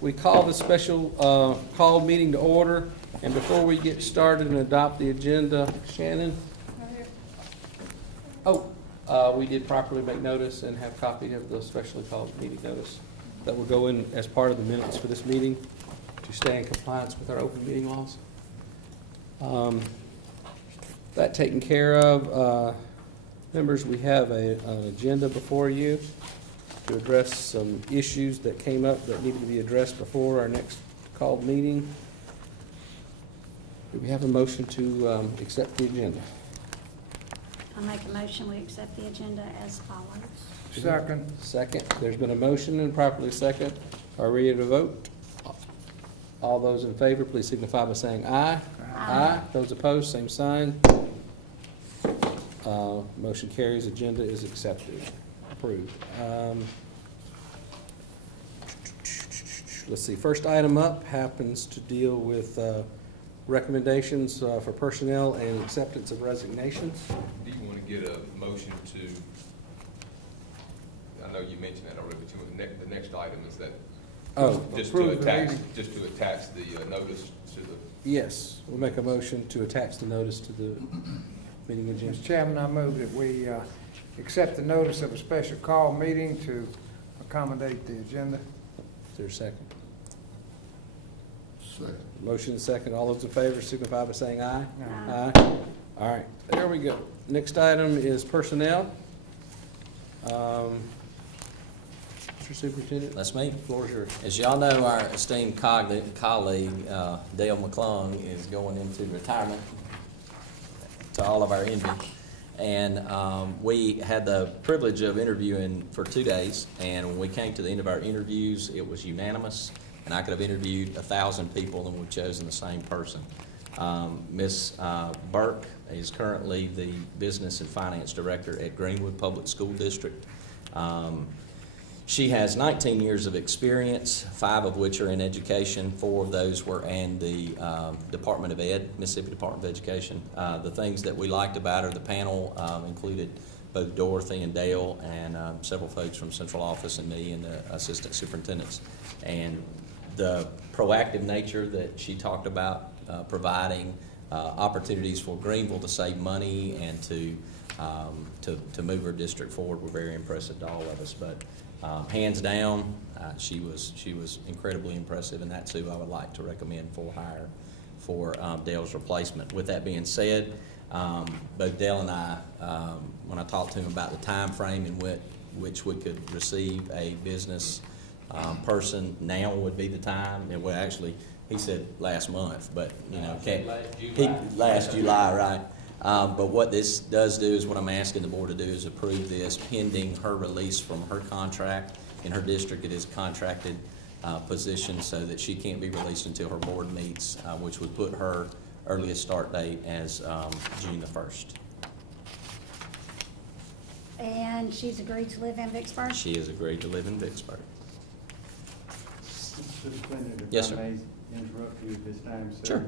We call the special call meeting to order, and before we get started and adopt the agenda, Shannon? Oh, we did properly make notice and have copy of the specially called meeting notice that will go in as part of the minutes for this meeting to stay in compliance with our open meeting laws. That taken care of, members, we have an agenda before you to address some issues that came up that needed to be addressed before our next called meeting. Do we have a motion to accept the agenda? I make a motion, we accept the agenda as follows. Second. Second. There's been a motion and properly second. Are we ready to vote? All those in favor, please signify by saying aye. Aye. Those opposed, same sign. Motion carries. Agenda is accepted. Approved. Let's see. First item up happens to deal with recommendations for personnel and acceptance of resignations. Do you want to get a motion to, I know you mentioned that already, but the next item is that, just to attach the notice to the. Yes, we'll make a motion to attach the notice to the meeting agenda. Mr. Chairman, I move that we accept the notice of a special call meeting to accommodate the agenda. Is there a second? Second. Motion and second. All those in favor signify by saying aye. Aye. Aye. All right, there we go. Next item is personnel. Mr. Superintendent, That's me. the floor is yours. As y'all know, our esteemed colleague, Dale McClung, is going into retirement, to all of our envy. And we had the privilege of interviewing for 2 days, and when we came to the end of our interviews, it was unanimous, and I could have interviewed 1,000 people and we've chosen the same person. Ms. Burke is currently the Business and Finance Director at Greenwood Public School District. She has 19 years of experience, 5 of which are in education. 4 of those were in the Department of Ed, Mississippi Department of Education. The things that we liked about her, the panel included both Dorothy and Dale and several folks from central office and me and the assistant superintendents. And the proactive nature that she talked about providing opportunities for Greenville to save money and to move her district forward were very impressive to all of us. But hands down, she was incredibly impressive, and that's who I would like to recommend for hire for Dale's replacement. With that being said, both Dale and I, when I talked to him about the time frame in which we could receive a business person, now would be the time. And well, actually, he said last month, but you know, last July, right? But what this does do is what I'm asking the board to do is approve this pending her release from her contract. In her district, it is a contracted position, so that she can't be released until her board meets, which would put her earliest start date as June the 1st. And she's agreed to live in Vicksburg? She has agreed to live in Vicksburg. Superintendent, Yes, if I sir. may interrupt you at this time, sir. Sure.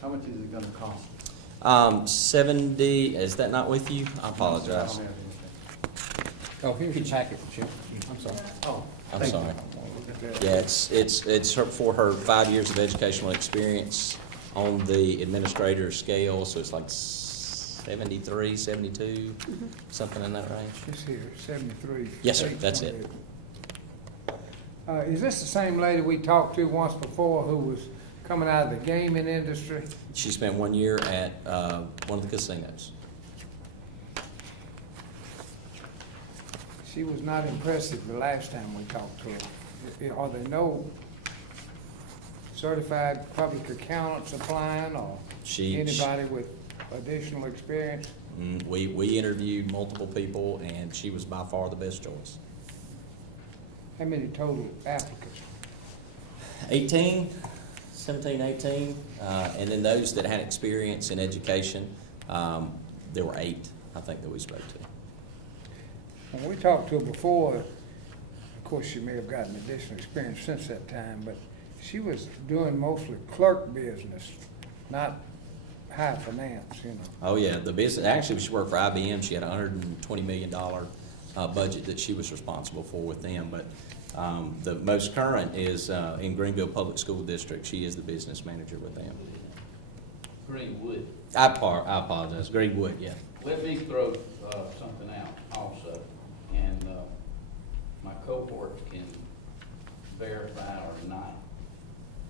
How much is it gonna cost? 70, is that not with you? I apologize. Oh, here's your packet, Jim. I'm sorry. Oh, I'm thank sorry. you. Yeah, it's her, for her 5 years of educational experience on the administrator scale, so it's like 73, 72, something in that range. She's here, 73. Yes, sir, that's it. Is this the same lady we talked to once before who was coming out of the gaming industry? She spent 1 year at one of the casinos. She was not impressive the last time we talked to her. Are there no certified public accountants applying, or anybody with additional experience? We interviewed multiple people, and she was by far the best choice. How many total applicants? 17, 18, and then those that had experience in education, there were 8, I think, that we spoke to. When we talked to her before, of course, she may have gotten additional experience since that time, but she was doing mostly clerk business, not high finance, you know. Oh, yeah, the business, actually, she worked for IBM. She had a $120 million budget that she was responsible for with them. But the most current is in Greenville Public School District. She is the business manager with them. Greenwood. I apologize, Greenwood, yeah. Let me throw something out also, and my cohorts can verify or deny.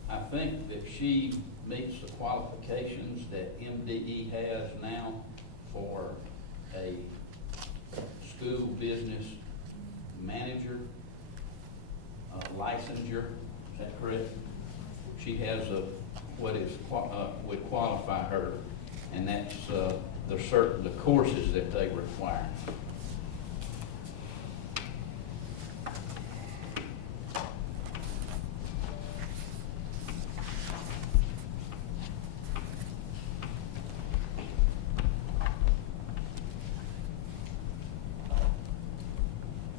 I think that she meets the qualifications that MDE has now for a school business manager, licensure. Is that correct? She has what would qualify her, and that's the courses that they require.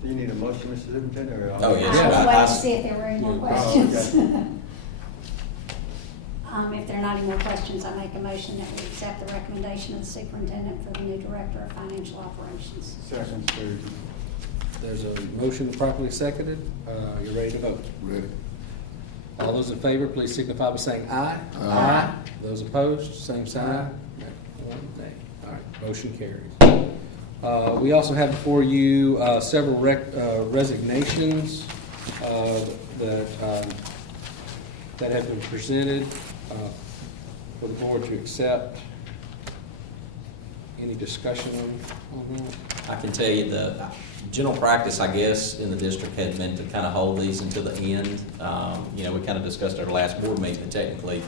Do you need a motion, Mr. Superintendent, or? Oh, yes. I was I- waiting to see if there were any more Oh, questions. okay. If there are not any more questions, I make a motion that we accept the recommendation of the superintendent for the new director of financial operations. Second, third. There's a motion properly seconded. You ready to vote? Ready. All those in favor, please signify by saying aye. Aye. Those opposed, same sign. One nay. All right, motion carries. We also have before you several resignations that have been presented for the board to accept. Any discussion on that? I can tell you the general practice, I guess, in the district had been to kind of hold these until the end. You know, we kind of discussed at our last board meeting, but technically,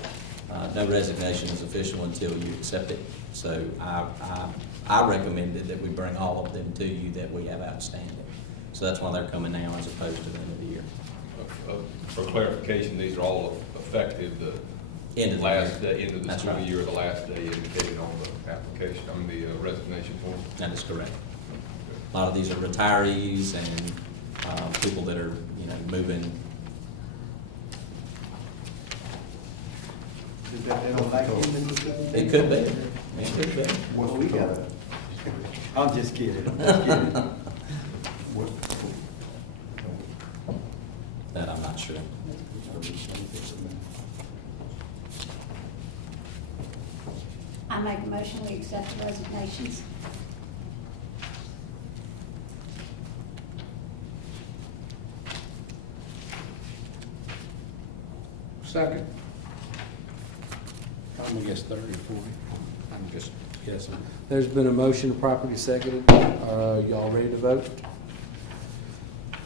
no resignation is official until you accept it. So I recommended that we bring all of them to you that we have outstanding. So that's why they're coming now as opposed to the end of the year. For clarification, these are all effective the End of the last year. day, end of the That's school right. year, the last day indicated on the application, the resignation form. That is correct. A lot of these are retirees and people that are, you know, moving. Is that they don't like you, Mr. Superintendent? It could be. It could be. Well, we got it. I'm just kidding, I'm just kidding. That I'm not sure. I make a motion we accept the resignations. Second. I'm gonna guess 30 or 40. I'm just guessing. There's been a motion properly seconded. Y'all ready to vote?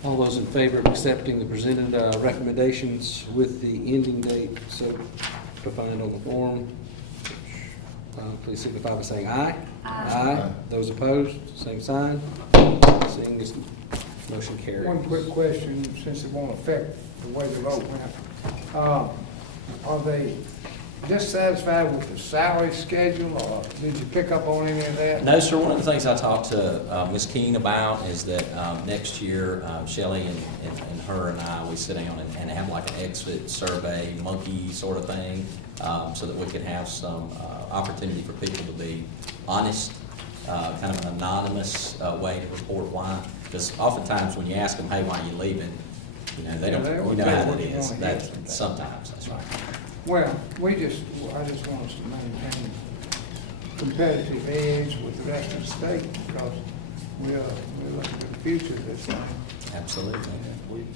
All those in favor of accepting the presented recommendations with the ending date so defined on the form, please signify by saying aye. Aye. Those opposed, same sign. Seeing this, motion carries. One quick question, since it won't affect the way the vote went. Are they dissatisfied with the salary schedule, or did you pick up on any of that? No, sir. One of the things I talked to Ms. Keene about is that next year, Shelley and her and I, we sit down and have like an exit survey, monkey sort of thing, so that we could have some opportunity for people to be honest, kind of an anonymous way to report why. Because oftentimes when you ask them, hey, why are you leaving? You know, they don't, They you always know tell how what that you is. wanna hear That, sometimes. sometimes, that's right. Well, I just want us to maintain competitive edge with the rest of the state, because we're looking to the future of this thing. Absolutely. We've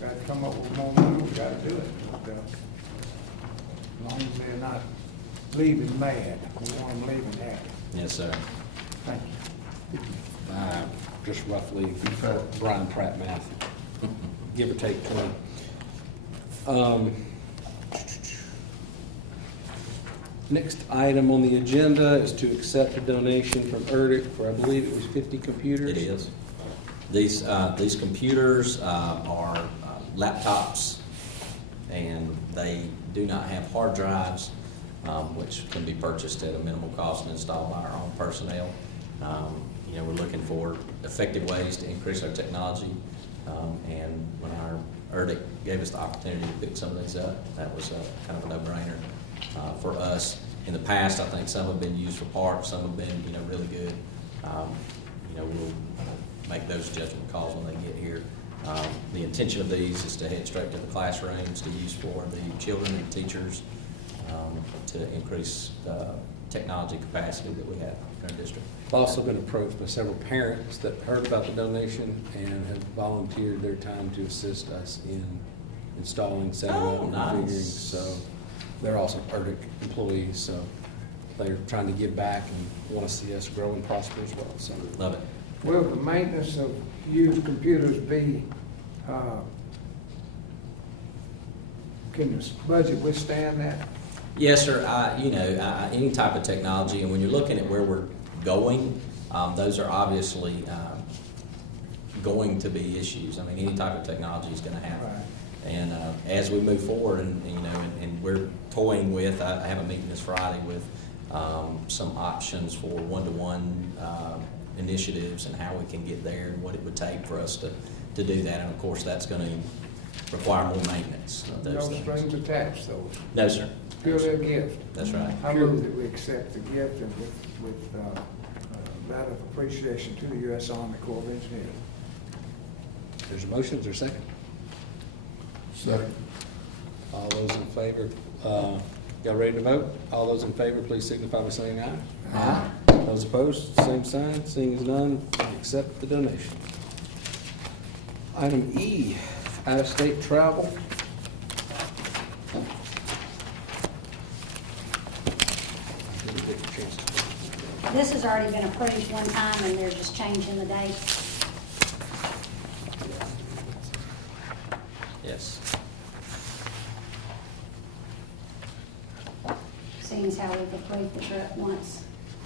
got to come up with more money, we've got to do it. But, as long as they're not leaving mad, we want them leaving happy. Yes, sir. Thank you. Just roughly, Brian Pratt math, give or take 20. Next item on the agenda is to accept a donation from ERDIC for, I believe it was 50 computers. It is. These computers are laptops, and they do not have hard drives, which can be purchased at a minimal cost and installed by our own personnel. You know, we're looking for effective ways to increase our technology, and when our ERDIC gave us the opportunity to pick some of these up, that was kind of a no-brainer for us. In the past, I think some have been used for parts, some have been, you know, really good. You know, we'll make make those judgment calls when they get here. The intention of these is to head straight to the classrooms to use for the children and teachers to increase the technology capacity that we have in our district. I've also been approached by several parents that heard about the donation and have volunteered their time to assist us in installing, setting up, and nice. configuring. So they're also ERDIC employees, so they're trying to give back and want to see us grow and prosper as well. So Love it. Will the maintenance of used computers be, can the budget withstand that? Yes, sir. Any type of technology, and when you're looking at where we're going, those are obviously going to be issues. I mean, any type of technology is going to happen. Right. And as we move forward, and we're toying with, I have a meeting this Friday with some options for one-to-one initiatives and how we can get there and what it would take for us to do that. And of course, that's going to require more maintenance of No those things. strings attached, though. No, sir. Purely a gift. That's right. I move that we accept the gift and with that of appreciation to the U.S. Army Corps of Engineers. there's a motion, is there a second? Second. All those in favor, y'all ready to vote? All those in favor, please signify by saying aye. Aye. Those opposed, same sign. Seeing as none, accept the donation. Item E, out-of-state travel. This has already been approved one time, and they're just changing the date. Yes. Seeing as how we've approved the trip once,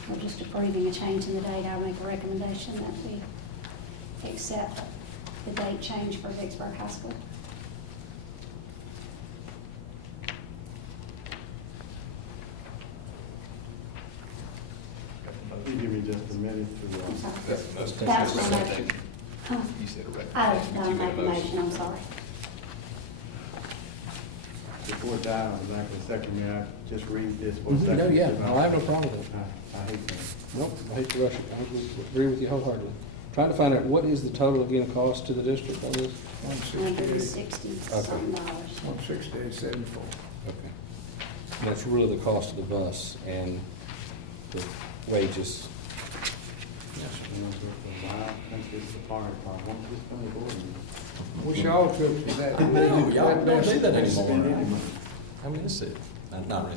we're just approving a change in the date. I'll make a recommendation that we accept the date change for Vicksburg High School. You give me just a minute I'm sorry. That's That's my a motion. Huh? You said a Oh, recommendation. no, but you made make a motion, I'm sorry. before it died on the back of the second, may I just read this for a second? No, yeah, I have no problem with it. I hate that. Nope, I hate to rush it. I agree with you wholeheartedly. Trying to find out what is the total, again, cost to the district on this? $160-some. $168.74. Okay. And that's really the cost of the bus and the wages. I think it's the fire department. Won't this come to board meeting? Wish all trips was that. No, y'all don't do that Spend any anymore. money. I mean, this is, not really.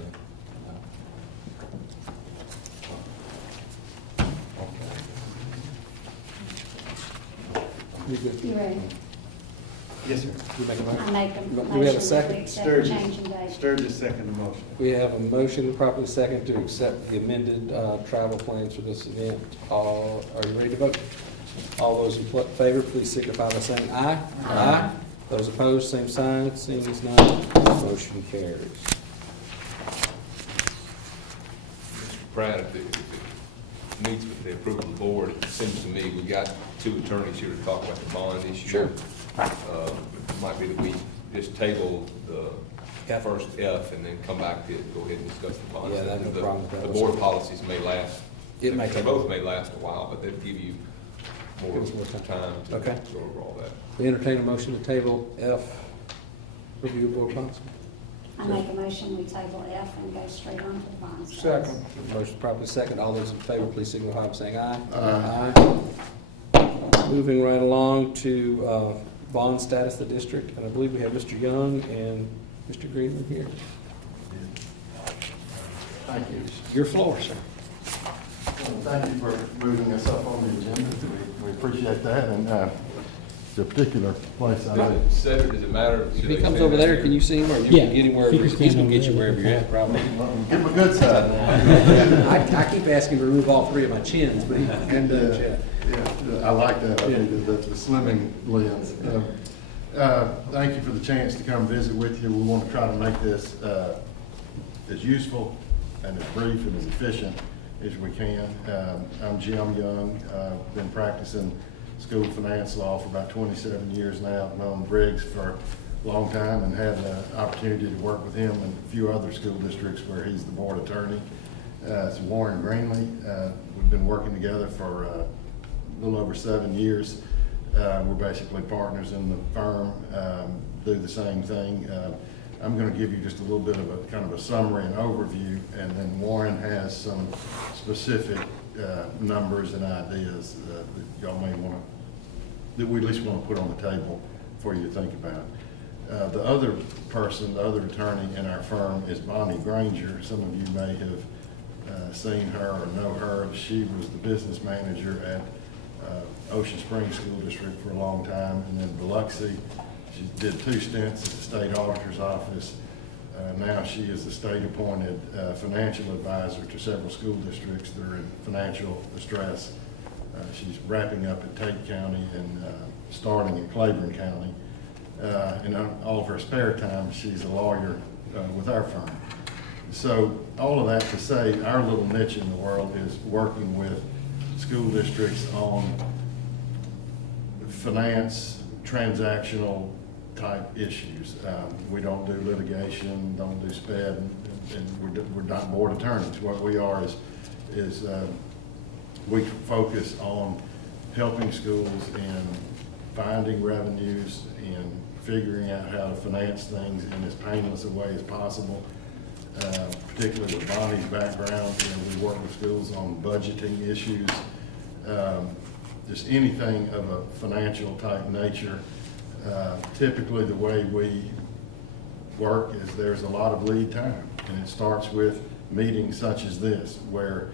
You good? You ready? Yes, sir. You make a I motion? make a Do we have a motion that second? we accept the change in date. Sturgis second the motion. We have a motion, properly second, to accept the amended travel plans for this event. Are you ready to vote? All those in favor, please signify by saying aye. Aye. Those opposed, same sign. Seeing as none, motion carries. Mr. Pratt, if it meets with the approval of the board, it seems to me we got two attorneys here to talk about the bond issue. Sure. Might be that we just table the first F and then come back to it, go ahead and discuss the bond. Yeah, that's no problem with that. The board policies may last. It may They take- both may last a while, but they'll give you more Give us more time. time to Okay. absorb all that. We entertain a motion to table F, review of board policy. I make a motion, we table F and go straight on to the bond status. Second. Motion properly second. All those in favor, please signify by saying aye. Aye. Moving right along to bond status of the district, and I believe we have Mr. Young and Mr. Greenman here. Thank you. Your floor, sir. Thank you for moving us up on the agenda. We appreciate that, and the particular place I know. Cedric, does it matter? If he comes over there, can you see him, or you can get him wherever, he's gonna get you wherever you're at, probably. Give him a good side. I keep asking him to remove all three of my chins, but he hadn't done it yet. Yeah, I like that. I think the slimming lens. Thank you for the chance to come visit with you. We want to try to make this as useful and as brief and as efficient as we can. I'm Jim Young. I've been practicing school finance law for about 27 years now. I've known Briggs for a long time and had the opportunity to work with him in a few other school districts where he's the board attorney. It's Warren Greenley. We've been working together for a little over 7 years. We're basically partners in the firm, do the same thing. I'm going to give you just a little bit of a kind of a summary and overview, and then Warren has some specific numbers and ideas that y'all may want to, that we at least want to put on the table for you to think about. The other person, the other attorney in our firm is Bonnie Granger. Some of you may have seen her or know her. She was the business manager at Ocean Springs School District for a long time, and then Biloxi. She did 2 stints at the state auditor's office. Now she is the state-appointed financial advisor to several school districts that are in financial distress. She's wrapping up at Tate County and starting in Claiborne County. In all of her spare time, she's a lawyer with our firm. So all of that to say, our little niche in the world is working with school districts on finance, transactional type issues. We don't do litigation, don't do SPED, and we're not board attorneys. What we are is we focus on helping schools in finding revenues and figuring out how to finance things in as painless a way as possible. Particularly with Bonnie's background, we work with schools on budgeting issues, just anything of a financial type nature. Typically the way we work is there's a lot of lead time, and it starts with meetings such as this, where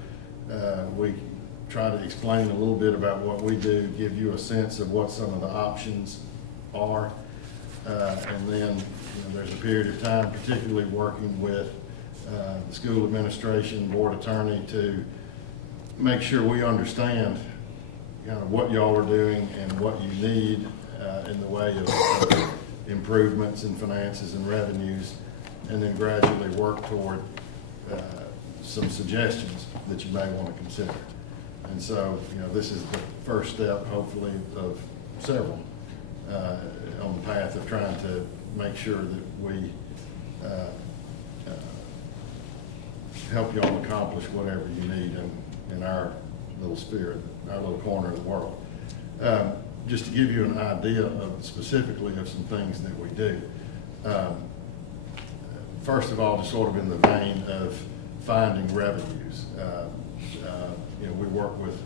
we try to explain a little bit about what we do, give you a sense of what some of the options are, and then there's a period of time, particularly working with the school administration, board attorney, to make sure we understand kind of what y'all are doing and what you need in the way of improvements in finances and revenues, and then gradually work toward some suggestions that you may want to consider. And so, this is the first step, hopefully, of several on the path of trying to make sure that we help you all accomplish whatever you need in our little sphere, our little corner of the world. Just to give you an idea of specifically of some things that we do. First of all, just sort of in the vein of finding revenues. We work with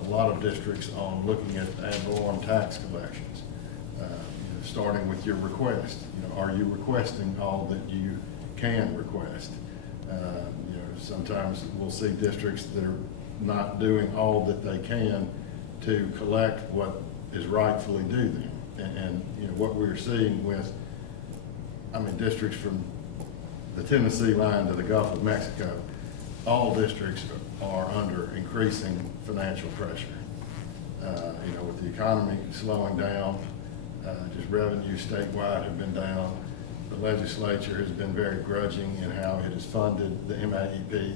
a lot of districts on looking at ad valorem tax collections. Starting with your request. Are you requesting all that you can request? Sometimes we'll see districts that are not doing all that they can to collect what is rightfully due them. And what we're seeing with, districts from the Tennessee line to the Gulf of Mexico, all districts are under increasing financial pressure. With the economy slowing down, just revenues statewide have been down. The legislature has been very grudging in how it has funded the MAEP.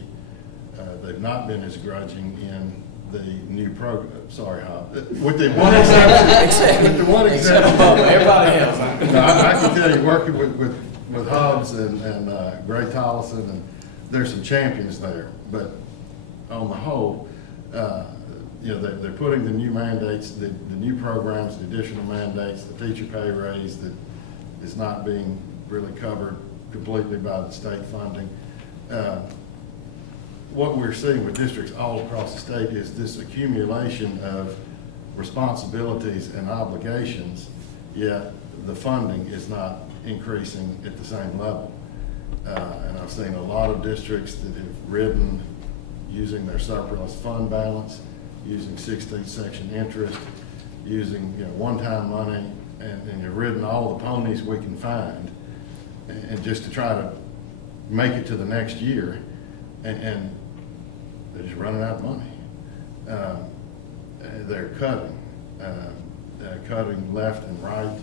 They've not been as grudging in the new program. Sorry, with the one exception. With the one exception. Everybody else. I can tell you, working with Hobbs and Gray Tollison, and there's some champions there. But on the whole, they're putting the new mandates, the new programs, the additional mandates, the teacher pay raise that is not being really covered completely by the state funding. What we're seeing with districts all across the state is this accumulation of responsibilities and obligations, yet the funding is not increasing at the same level. And I've seen a lot of districts that have ridden using their surplus fund balance, using 16th section interest, using one-time money, and have ridden all the ponies we can find, and just to try to make it to the next year, and they're just running out of money. They're cutting left and right,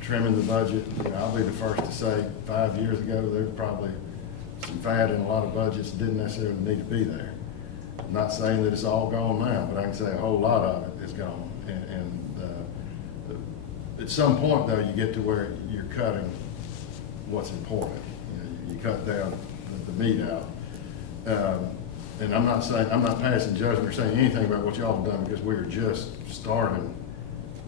trimming the budget. I'll be the first to say 5 years ago there was probably some fat in a lot of budgets that didn't necessarily need to be there. I'm not saying that it's all gone now, but I can say a whole lot of it is gone. And at some point, though, you get to where you're cutting what's important. You cut down the meat out. And I'm not passing judgment or saying anything about what y'all have done, because we are just starting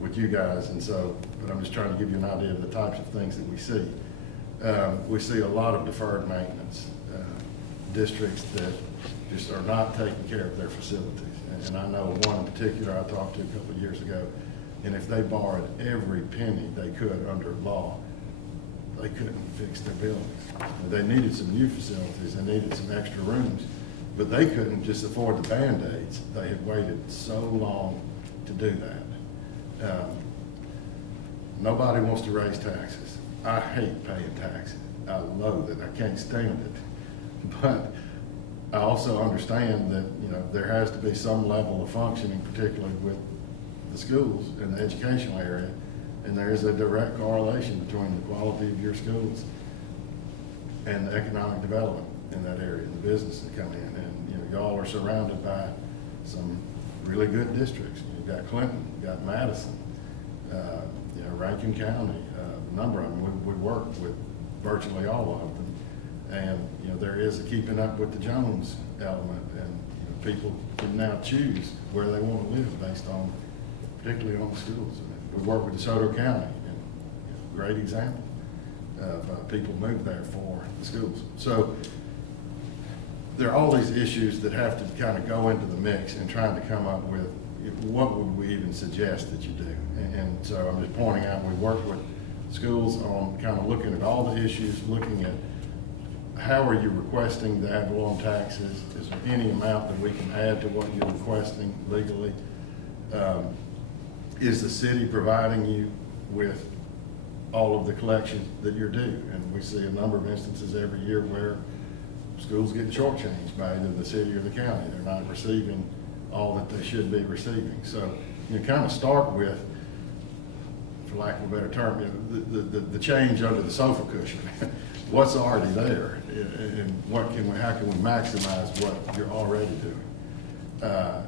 with you guys, and so, but I'm just trying to give you an idea of the types of things that we see. We see a lot of deferred maintenance, districts that just are not taking care of their facilities. And I know one in particular I talked to a couple of years ago, and if they borrowed every penny they could under law, they couldn't fix their buildings. They needed some new facilities, they needed some extra rooms, but they couldn't just afford the Band-Aids. They had waited so long to do that. Nobody wants to raise taxes. I hate paying taxes. I loathe it. I can't stand it. But I also understand that, you know, there has to be some level of functioning, particularly with the schools in the educational area, and there is a direct correlation between the quality of your schools and the economic development in that area, and the business that come in. And, you know, y'all are surrounded by some really good districts. You've got Clinton, you've got Madison, you know, Rankin County, a number of them. We work with virtually all of them. And, you know, there is a keeping up with the Jones element, and, you know, people can now choose where they want to live based on, particularly on the schools. We work with DeSoto County, and, you know, great example of people move there for the schools. So there are all these issues that have to kind of go into the mix and trying to come up with what would we even suggest that you do. And so I'm just pointing out, we work with schools on kind of looking at all the issues, looking at how are you requesting the ad valorem taxes? Is there any amount that we can add to what you're requesting legally? Is the city providing you with all of the collections that you're due? And we see a number of instances every year where schools get shortchanged by either the city or the county. They're not receiving all that they should be receiving. So you kind of start with, for lack of a better term, you know, the change under the sofa cushion. What's already there, and how can we maximize what you're already doing?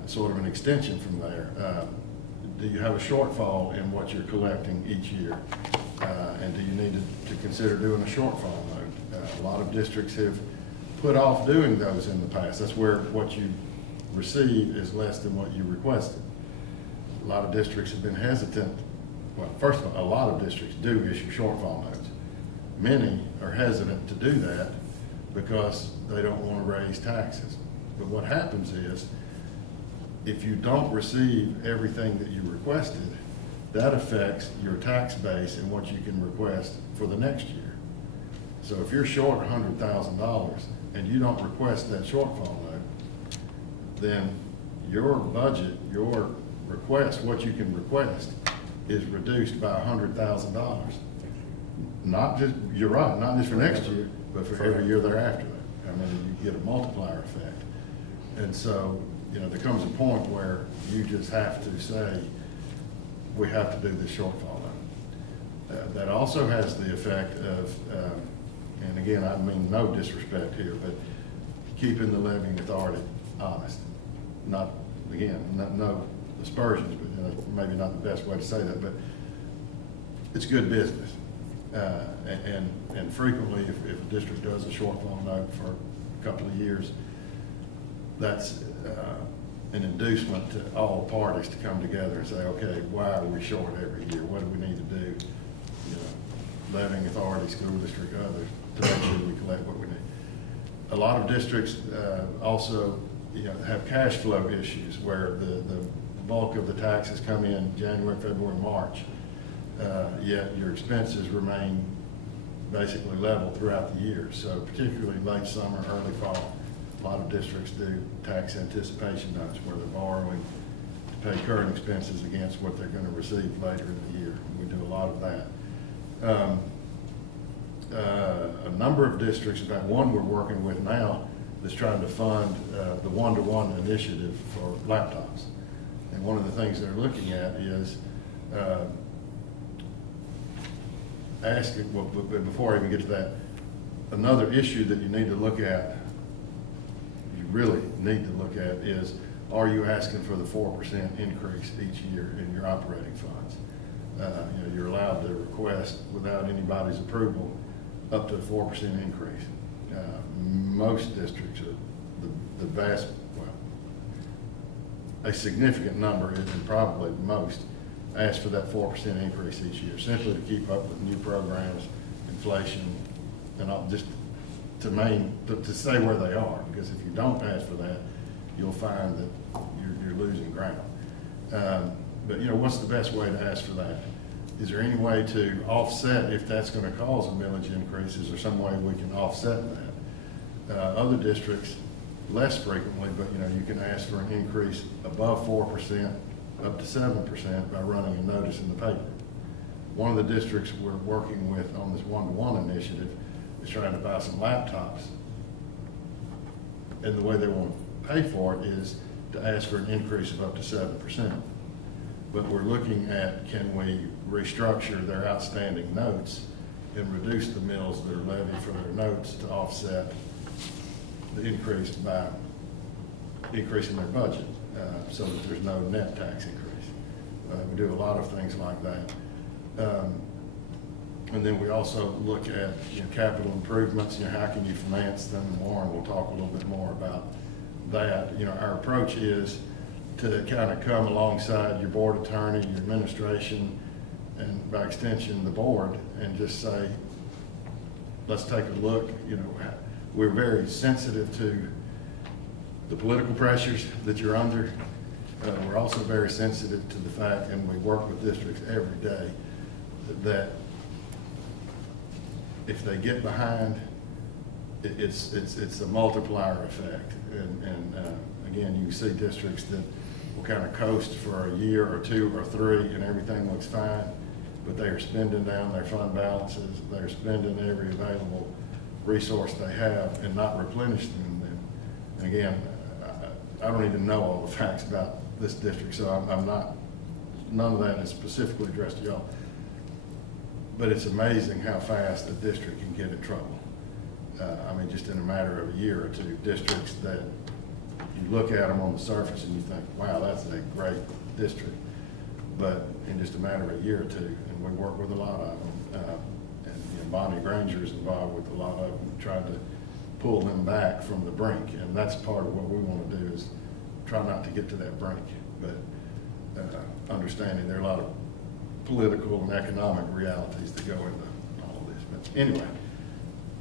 Sort of an extension from there. Do you have a shortfall in what you're collecting each year? And do you need to consider doing a shortfall note? A lot of districts have put off doing those in the past. That's where what you receive is less than what you requested. A lot of districts have been hesitant. Well, first of all, a lot of districts do issue shortfall notes. Many are hesitant to do that because they don't want to raise taxes. But what happens is, if you don't receive everything that you requested, that affects your tax base and what you can request for the next year. So if you're short $100,000 and you don't request that shortfall note, then your budget, your request, what you can request, is reduced by $100,000. Not just, you're right, not just for next year, but for every year thereafter. I mean, you get a multiplier effect. And so, you know, there comes a point where you just have to say, we have to do this shortfall note. That also has the effect of, and again, I mean no disrespect here, but keeping the levying authority honest. Not, again, no aspersions, but maybe not the best way to say that, but it's good business. And frequently, if a district does a shortfall note for a couple of years, that's an inducement to all parties to come together and say, okay, why are we short every year? What do we need to do? You know, levying authority, school district, others, to make sure we collect what we need. A lot of districts also, you know, have cash flow issues where the bulk of the taxes come in January, February, March. Yet your expenses remain basically level throughout the year. So particularly late summer, early fall, a lot of districts do tax anticipation notes where they're borrowing to pay current expenses against what they're going to receive later in the year. We do a lot of that. A number of districts, in fact one we're working with now, is trying to fund the one-to-one initiative for laptops. And one of the things they're looking at is asking, well, before I even get to that, another issue that you need to look at, you really need to look at, is are you asking for the 4% increase each year in your operating funds? You know, you're allowed to request without anybody's approval up to a 4% increase. Most districts are the vast, well, a significant number, and probably most, ask for that 4% increase each year, simply to keep up with new programs, inflation, and all, just to stay where they are, because if you don't ask for that, you'll find that you're losing ground. But you know, what's the best way to ask for that? Is there any way to offset if that's going to cause a millage increase? Is there some way we can offset that? Other districts, less frequently, but you know, you can ask for an increase above 4%, up to 7% by running a notice in the paper. One of the districts we're working with on this one-to-one initiative is trying to buy some laptops. And the way they want to pay for it is to ask for an increase of up to 7%. But we're looking at, can we restructure their outstanding notes and reduce the mills that are levied for their notes to offset the increase by increasing their budget, so that there's no net tax increase. We do a lot of things like that. And then we also look at, you know, capital improvements, you know, how can you finance them? Warren will talk a little bit more about that. You know, our approach is to kind of come alongside your board attorney, your administration, and by extension, the board, and just say, let's take a look. You know, we're very sensitive to the political pressures that you're under. We're also very sensitive to the fact, and we work with districts every day, that if they get behind, it's a multiplier effect. And again, you see districts that will kind of coast for a year or two or three and everything looks fine, but they are spending down their fund balances, they're spending every available resource they have and not replenishing them. And again, I don't even know all the facts about this district, so I'm not, none of that is specifically addressed to y'all. But it's amazing how fast a district can get in trouble. I mean, just in a matter of a year or two, districts that you look at them on the surface and you think, wow, that's a great district. But in just a matter of a year or two, and we work with a lot of them, and you know, Bonnie Granger is involved with a lot of them, trying to pull them back from the brink. And that's part of what we want to do, is try not to get to that brink, but understanding there are a lot of political and economic realities that go into all of this. But anyway,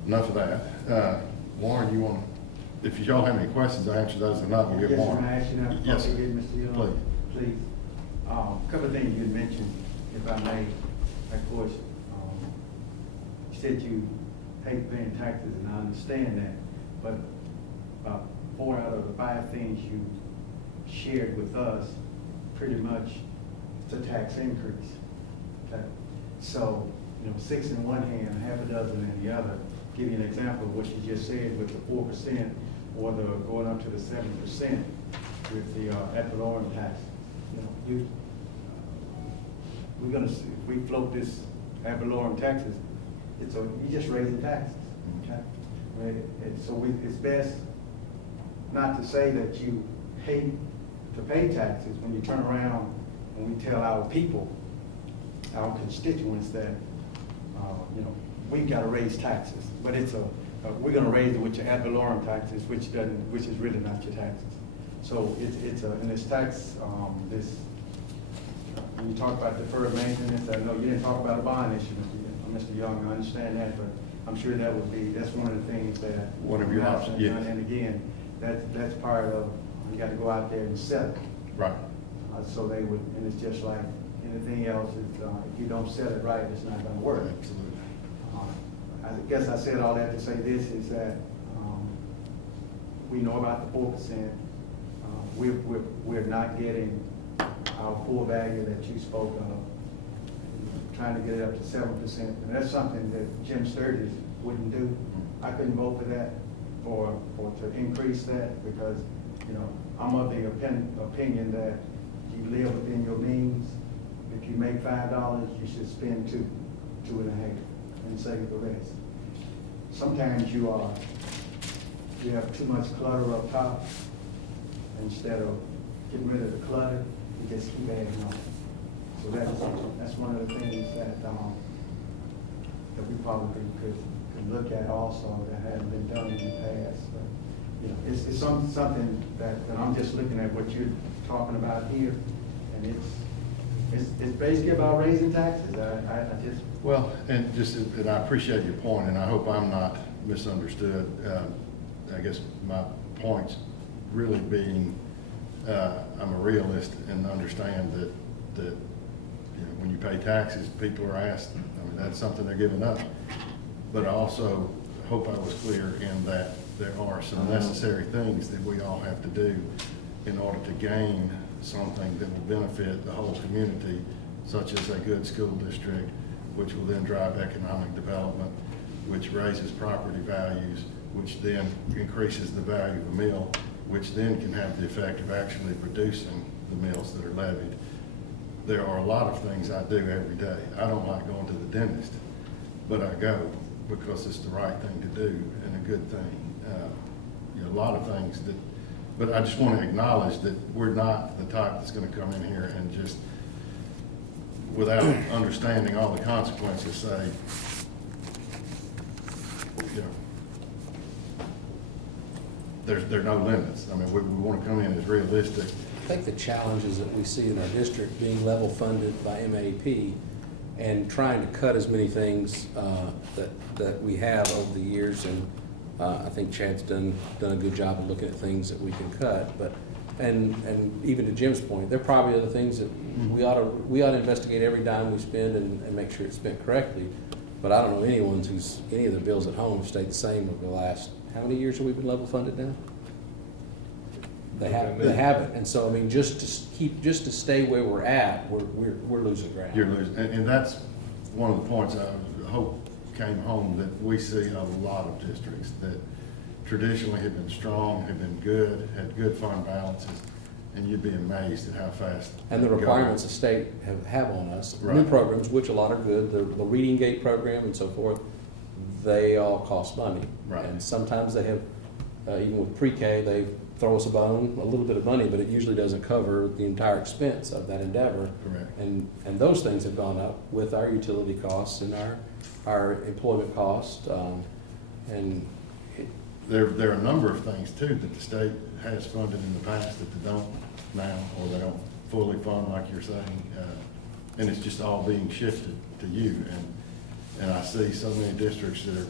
enough of that. Warren, you want to, if y'all have any questions, I answer those. If not, we'll get Yes, Warren. can I ask you now? Yes, sir. Mr. Young? Please. A couple of things you had mentioned, if I may. Of course, you said you hate paying taxes, and I understand that. But about 4 out of the 5 things you shared with us, pretty much it's a tax increase. Okay? So, you know, 6 in one hand, half a dozen in the other. Give you an example of what you just said with the 4% or the going up to the 7% with the ad valorem tax. You know, we're gonna see, if we float this ad valorem taxes, you're just raising taxes. Okay? It's best not to say that you hate to pay taxes when you turn around and we tell our people, our constituents, that you know, we've got to raise taxes, but we're going to raise it with your ad valorem taxes, which is really not your taxes. So in this tax, when you talk about deferred maintenance, I know you didn't talk about a bond issue, Mr. Young. I understand that, but I'm sure that's one of the things that One of your options, yes. And again, that's part of, you got to go out there and sell it. Right. So they would, and it's just like anything else, if you don't sell it right, it's not going to work. Absolutely. I guess I said all that to say this, is that we know about the 4%. We're not getting our full value that you spoke of, trying to get it up to 7%. And that's something that Jim Sturgis wouldn't do. I couldn't vote for that or to increase that, because, you know, I'm of the opinion that you live within your means. If you make $5, you should spend $2.5, and save the rest. Sometimes you have too much clutter up top. Instead of getting rid of the clutter, you just keep adding on. So that's one of the things that we probably could look at also, that hadn't been done in the past. But, you know, it's something that I'm just looking at what you're talking about here, and It's basically about raising taxes. I just, Well, and I appreciate your point, and I hope I'm not misunderstood. I guess my point's really being, I'm a realist and understand that you know, when you pay taxes, people are asked, I mean, that's something they're giving up. But I also hope I was clear in that there are some necessary things that we all have to do in order to gain something that will benefit the whole community, such as a good school district, which will then drive economic development, which raises property values, which then increases the value of the mill, which then can have the effect of actually reducing the mills that are levied. There are a lot of things I do every day. I don't like going to the dentist, but I go because it's the right thing to do and a good thing. You know, a lot of things that, but I just want to acknowledge that we're not the type that's going to come in here and just, without understanding all the consequences, say, you know, there are no limits. I mean, we want to come in as realistic. I think the challenges that we see in our district being level funded by MAP and trying to cut as many things that we have over the years, and I think Chad's done a good job of looking at things that we can cut. But and even to Jim's point, there are probably other things that we ought to investigate every dime we spend and make sure it's spent correctly. But I don't know any of the bills at home have stayed the same over the last, how many years have we been level funded now? They haven't, and so I mean, just to stay where we're at, we're losing ground. You're losing, and that's one of the points I hope came home, that we see a lot of districts that traditionally have been strong, have been good, had good fund balances, and you'd be amazed at how fast. And the requirements the state have on us, new Right. programs, which a lot are good, the Reading Gate program and so forth, they all cost money. Right. And sometimes they have, even with pre-K, they throw us a bone, a little bit of money, but it usually doesn't cover the entire expense of that endeavor. Correct. And those things have gone up with our utility costs and our employment costs, and There are a number of things too that the state has funded in the past that they don't now, or they don't fully fund, like you're saying, and it's just all being shifted to you. And I see so many districts that are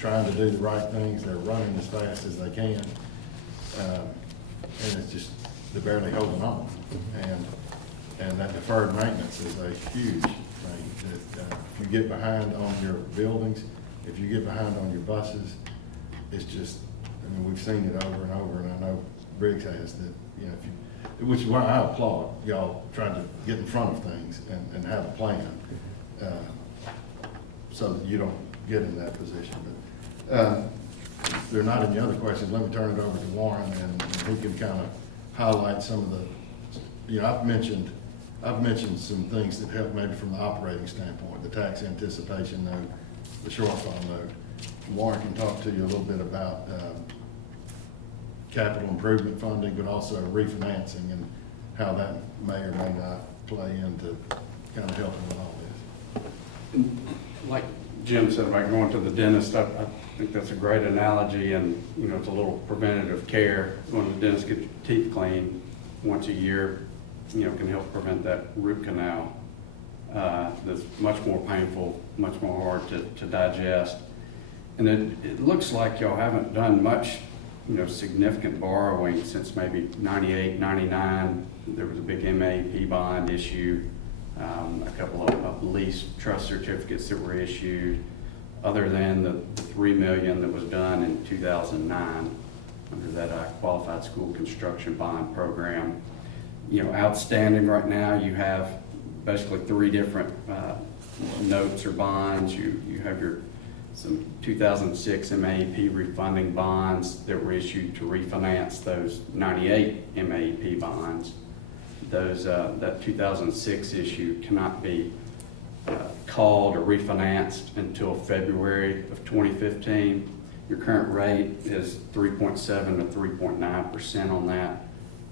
trying to do the right things, they're running as fast as they can, and it's just, they're barely holding on. And that deferred maintenance is a huge thing. That if you get behind on your buildings, if you get behind on your buses, it's just, I mean, we've seen it over and over, and I know Briggs has, that, you know, which is why I applaud y'all trying to get in front of things and have a plan, so that you don't get in that position. But if there are not any other questions, let me turn it over to Warren, and he can kind of highlight some of the, you know, I've mentioned some things that help maybe from the operating standpoint, the tax anticipation note, the shortfall note. Warren can talk to you a little bit about capital improvement funding, but also refinancing and how that may or may not play into kind of helping with all this. Like Jim said about going to the dentist, I think that's a great analogy, and you know, it's a little preventative care. Going to the dentist, get your teeth cleaned once a year, you know, can help prevent that root canal. That's much more painful, much more hard to digest. And it looks like y'all haven't done much, you know, significant borrowing since maybe 98, 99. There was a big MAP bond issue, a couple of lease trust certificates that were issued, other than the $3 million that was done in 2009 under that qualified school construction bond program. You know, outstanding right now, you have basically 3 different notes or bonds. You have some 2006 MAP refunding bonds that were issued to refinance those 98 MAP bonds. Those that 2006 issue cannot be called or refinanced until February of 2015. Your current rate is 3.7 to 3.9% on that.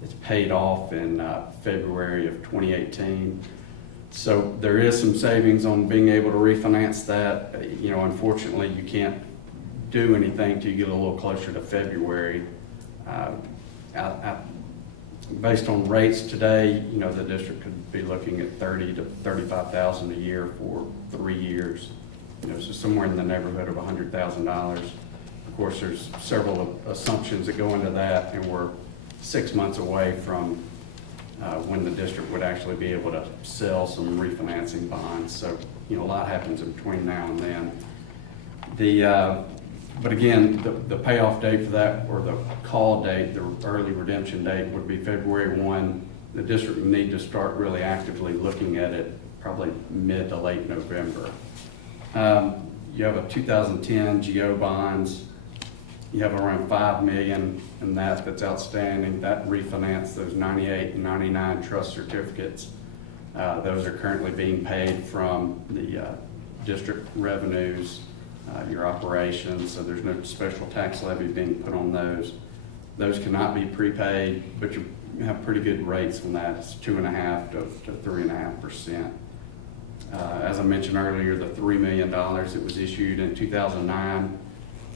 It's paid off in February of 2018. So there is some savings on being able to refinance that. You know, unfortunately, you can't do anything till you get a little closer to February. based on rates today, you know, the district could be looking at 30 to 35,000 a year for 3 years. You know, so somewhere in the neighborhood of $100,000. Of course, there's several assumptions that go into that, and we're 6 months away from when the district would actually be able to sell some refinancing bonds. So, you know, a lot happens in between now and then. But again, the payoff date for that, or the call date, the early redemption date, would be February 1. The district would need to start really actively looking at it probably mid to late November. You have a 2010 GO bonds. You have around $5 million in that's outstanding. That refinanced those 98 and 99 trust certificates. Those are currently being paid from the district revenues, your operations, so there's no special tax levy being put on those. Those cannot be prepaid, but you have pretty good rates on that. It's 2.5% to 3.5%. As I mentioned earlier, the $3 million that was issued in 2009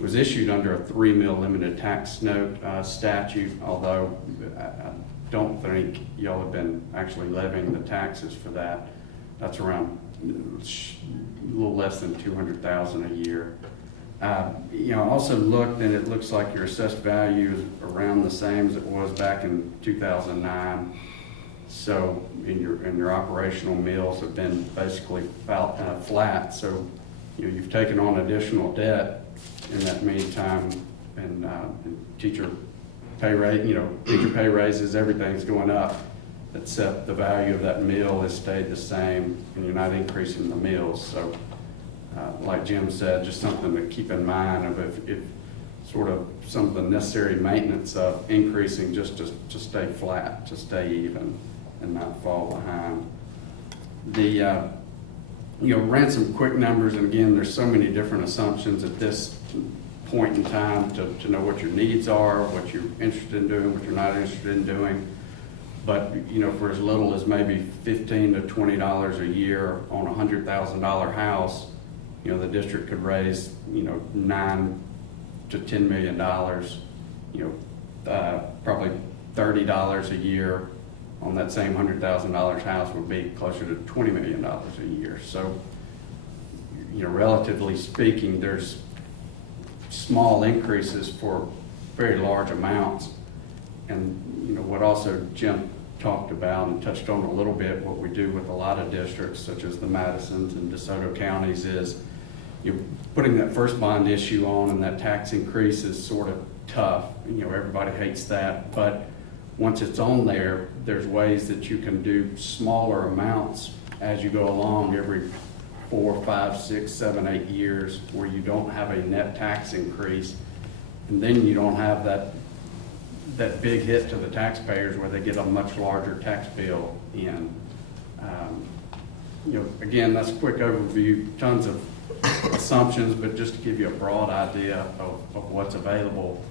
was issued under a 3 mil limited tax note statute, although I don't think y'all have been actually levying the taxes for that. That's around a little less than $200,000 a year. You know, I also looked, and it looks like your assessed value is around the same as it was back in 2009. So, in your operational mills have been basically flat. So, you know, you've taken on additional debt in that meantime, and teacher pay rate, you know, teacher pay raises, everything's going up, except the value of that mill has stayed the same, and you're not increasing the mills. So, like Jim said, just something to keep in mind of if sort of some of the necessary maintenance of increasing just to stay flat, to stay even, and not fall behind. You know, ran some quick numbers, and again, there's so many different assumptions at this point in time to know what your needs are, what you're interested in doing, what you're not interested in doing. But, you know, for as little as maybe $15 to $20 a year on a $100,000 house, you know, the district could raise, you know, $9 to $10 million, you know, probably $30 a year on that same $100,000 house would be closer to $20 million a year. So, you know, relatively speaking, there's small increases for very large amounts. And, you know, what also Jim talked about and touched on a little bit, what we do with a lot of districts, such as the Madisons and DeSoto counties, is you're putting that first bond issue on, and that tax increase is sort of tough. You know, everybody hates that, but once it's on there, there's ways that you can do smaller amounts as you go along every 4, 5, 6, 7, 8 years, where you don't have a net tax increase, and then you don't have that big hit to the taxpayers where they get a much larger tax bill in. You know, again, that's a quick overview, tons of assumptions, but just to give you a broad idea of what's available.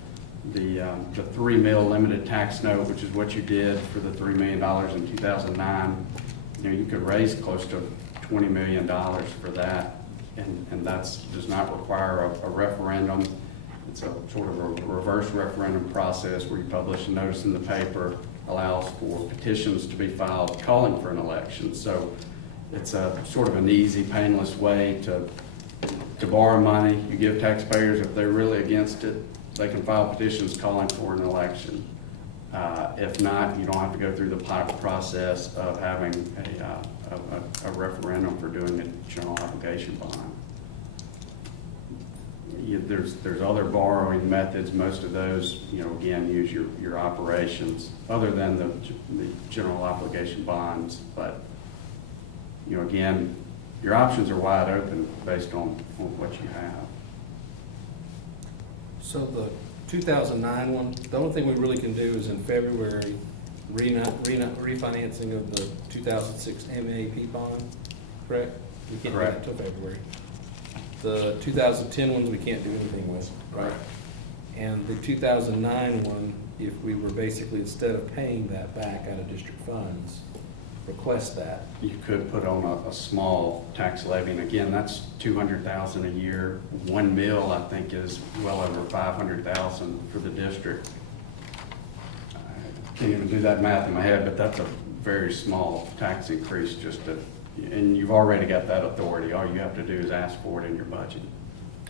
The 3 mil limited tax note, which is what you did for the $3 million in 2009, you know, you could raise close to $20 million for that, and that's does not require a referendum. It's a sort of a reverse referendum process where you publish a notice in the paper, allows for petitions to be filed calling for an election. So it's a sort of an easy, painless way to borrow money. You give taxpayers, if they're really against it, they can file petitions calling for an election. If not, you don't have to go through the process of having a referendum for doing a general obligation bond. There's other borrowing methods. Most of those, you know, again, use your operations, other than the general obligation bonds. But, you know, again, your options are wide open based on what you have. So the 2009 one, the only thing we really can do is in February, refinancing of the 2006 MAP bond, correct? We can't do that until February. The 2010 ones we can't do anything with, right? And the 2009 one, if we were basically, instead of paying that back out of district funds, request that. You could put on a small tax levy, and again, that's $200,000 a year. 1 mil, I think, is well over $500,000 for the district. can't even do that math in my head, but that's a very small tax increase and you've already got that authority. All you have to do is ask for it in your budget.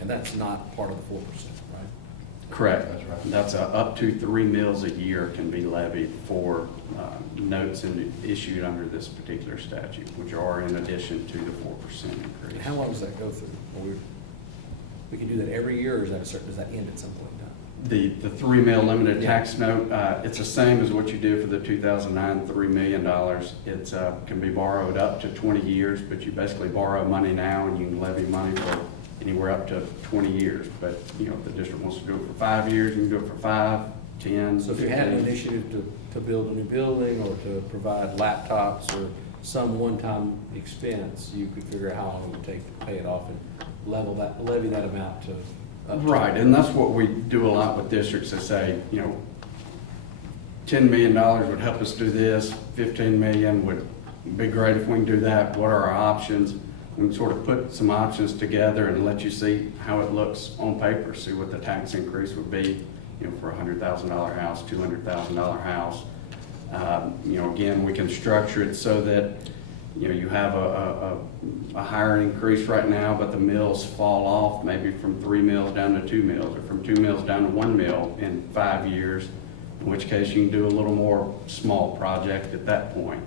And that's not part of the 4%, right? Correct. That's right. That's up to 3 mills a year can be levied for notes issued under this particular statute, which are in addition to the 4% And increase. how long does that go through? We can do that every year, or is that does that end at some point in time? The 3 mil limited Yeah. tax note, it's the same as what you did for the 2009, $3 million. It can be borrowed up to 20 years, but you basically borrow money now and you can levy money for anywhere up to 20 years. But, you know, if the district wants to do it for 5 years, you can do it for 5, 10. So if you had an 15. initiative to build a new building or to provide laptops or some one-time expense, you could figure out how long it would take to pay it off and levy that amount to. Right, and that's what we do a lot with districts that say, you know, $10 million would help us do this, 15 million would be great if we can do that. What are our options? We can sort of put some options together and let you see how it looks on paper, see what the tax increase would be, you know, for a $100,000 house, $200,000 house. You know, again, we can structure it so that, you know, you have a higher increase right now, but the mills fall off maybe from 3 mills down to 2 mills, or from 2 mills down to 1 mill in 5 years, in which case you can do a little more small project at that point,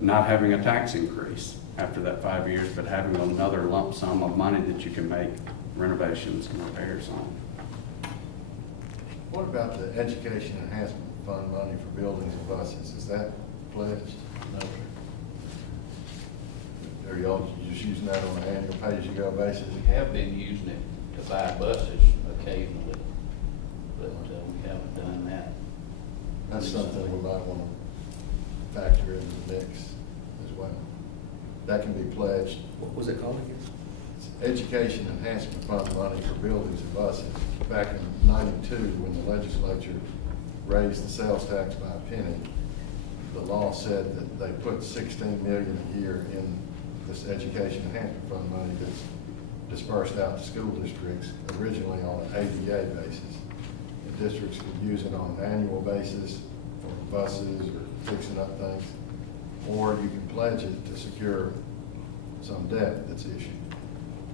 not having a tax increase after that 5 years, but having another lump sum of money that you can make renovations and repairs on. What about the education enhancement fund money for buildings and buses? Is that pledged? No, sir. Are y'all just using that on an annual pay-as-you-go basis? We have been using it to buy buses occasionally, but we haven't done that. That's something we might want to factor into the mix as well. That can be pledged. What was it called again? It's Education Enhancement Fund money for buildings and buses. Back in '92, when the legislature raised the sales tax by a penny, the law said that they put $16 million a year in this education enhancement fund money that's dispersed out to school districts, originally on an ADA basis. The districts could use it on an annual basis for buses or fixing up things, or you can pledge it to secure some debt that's issued.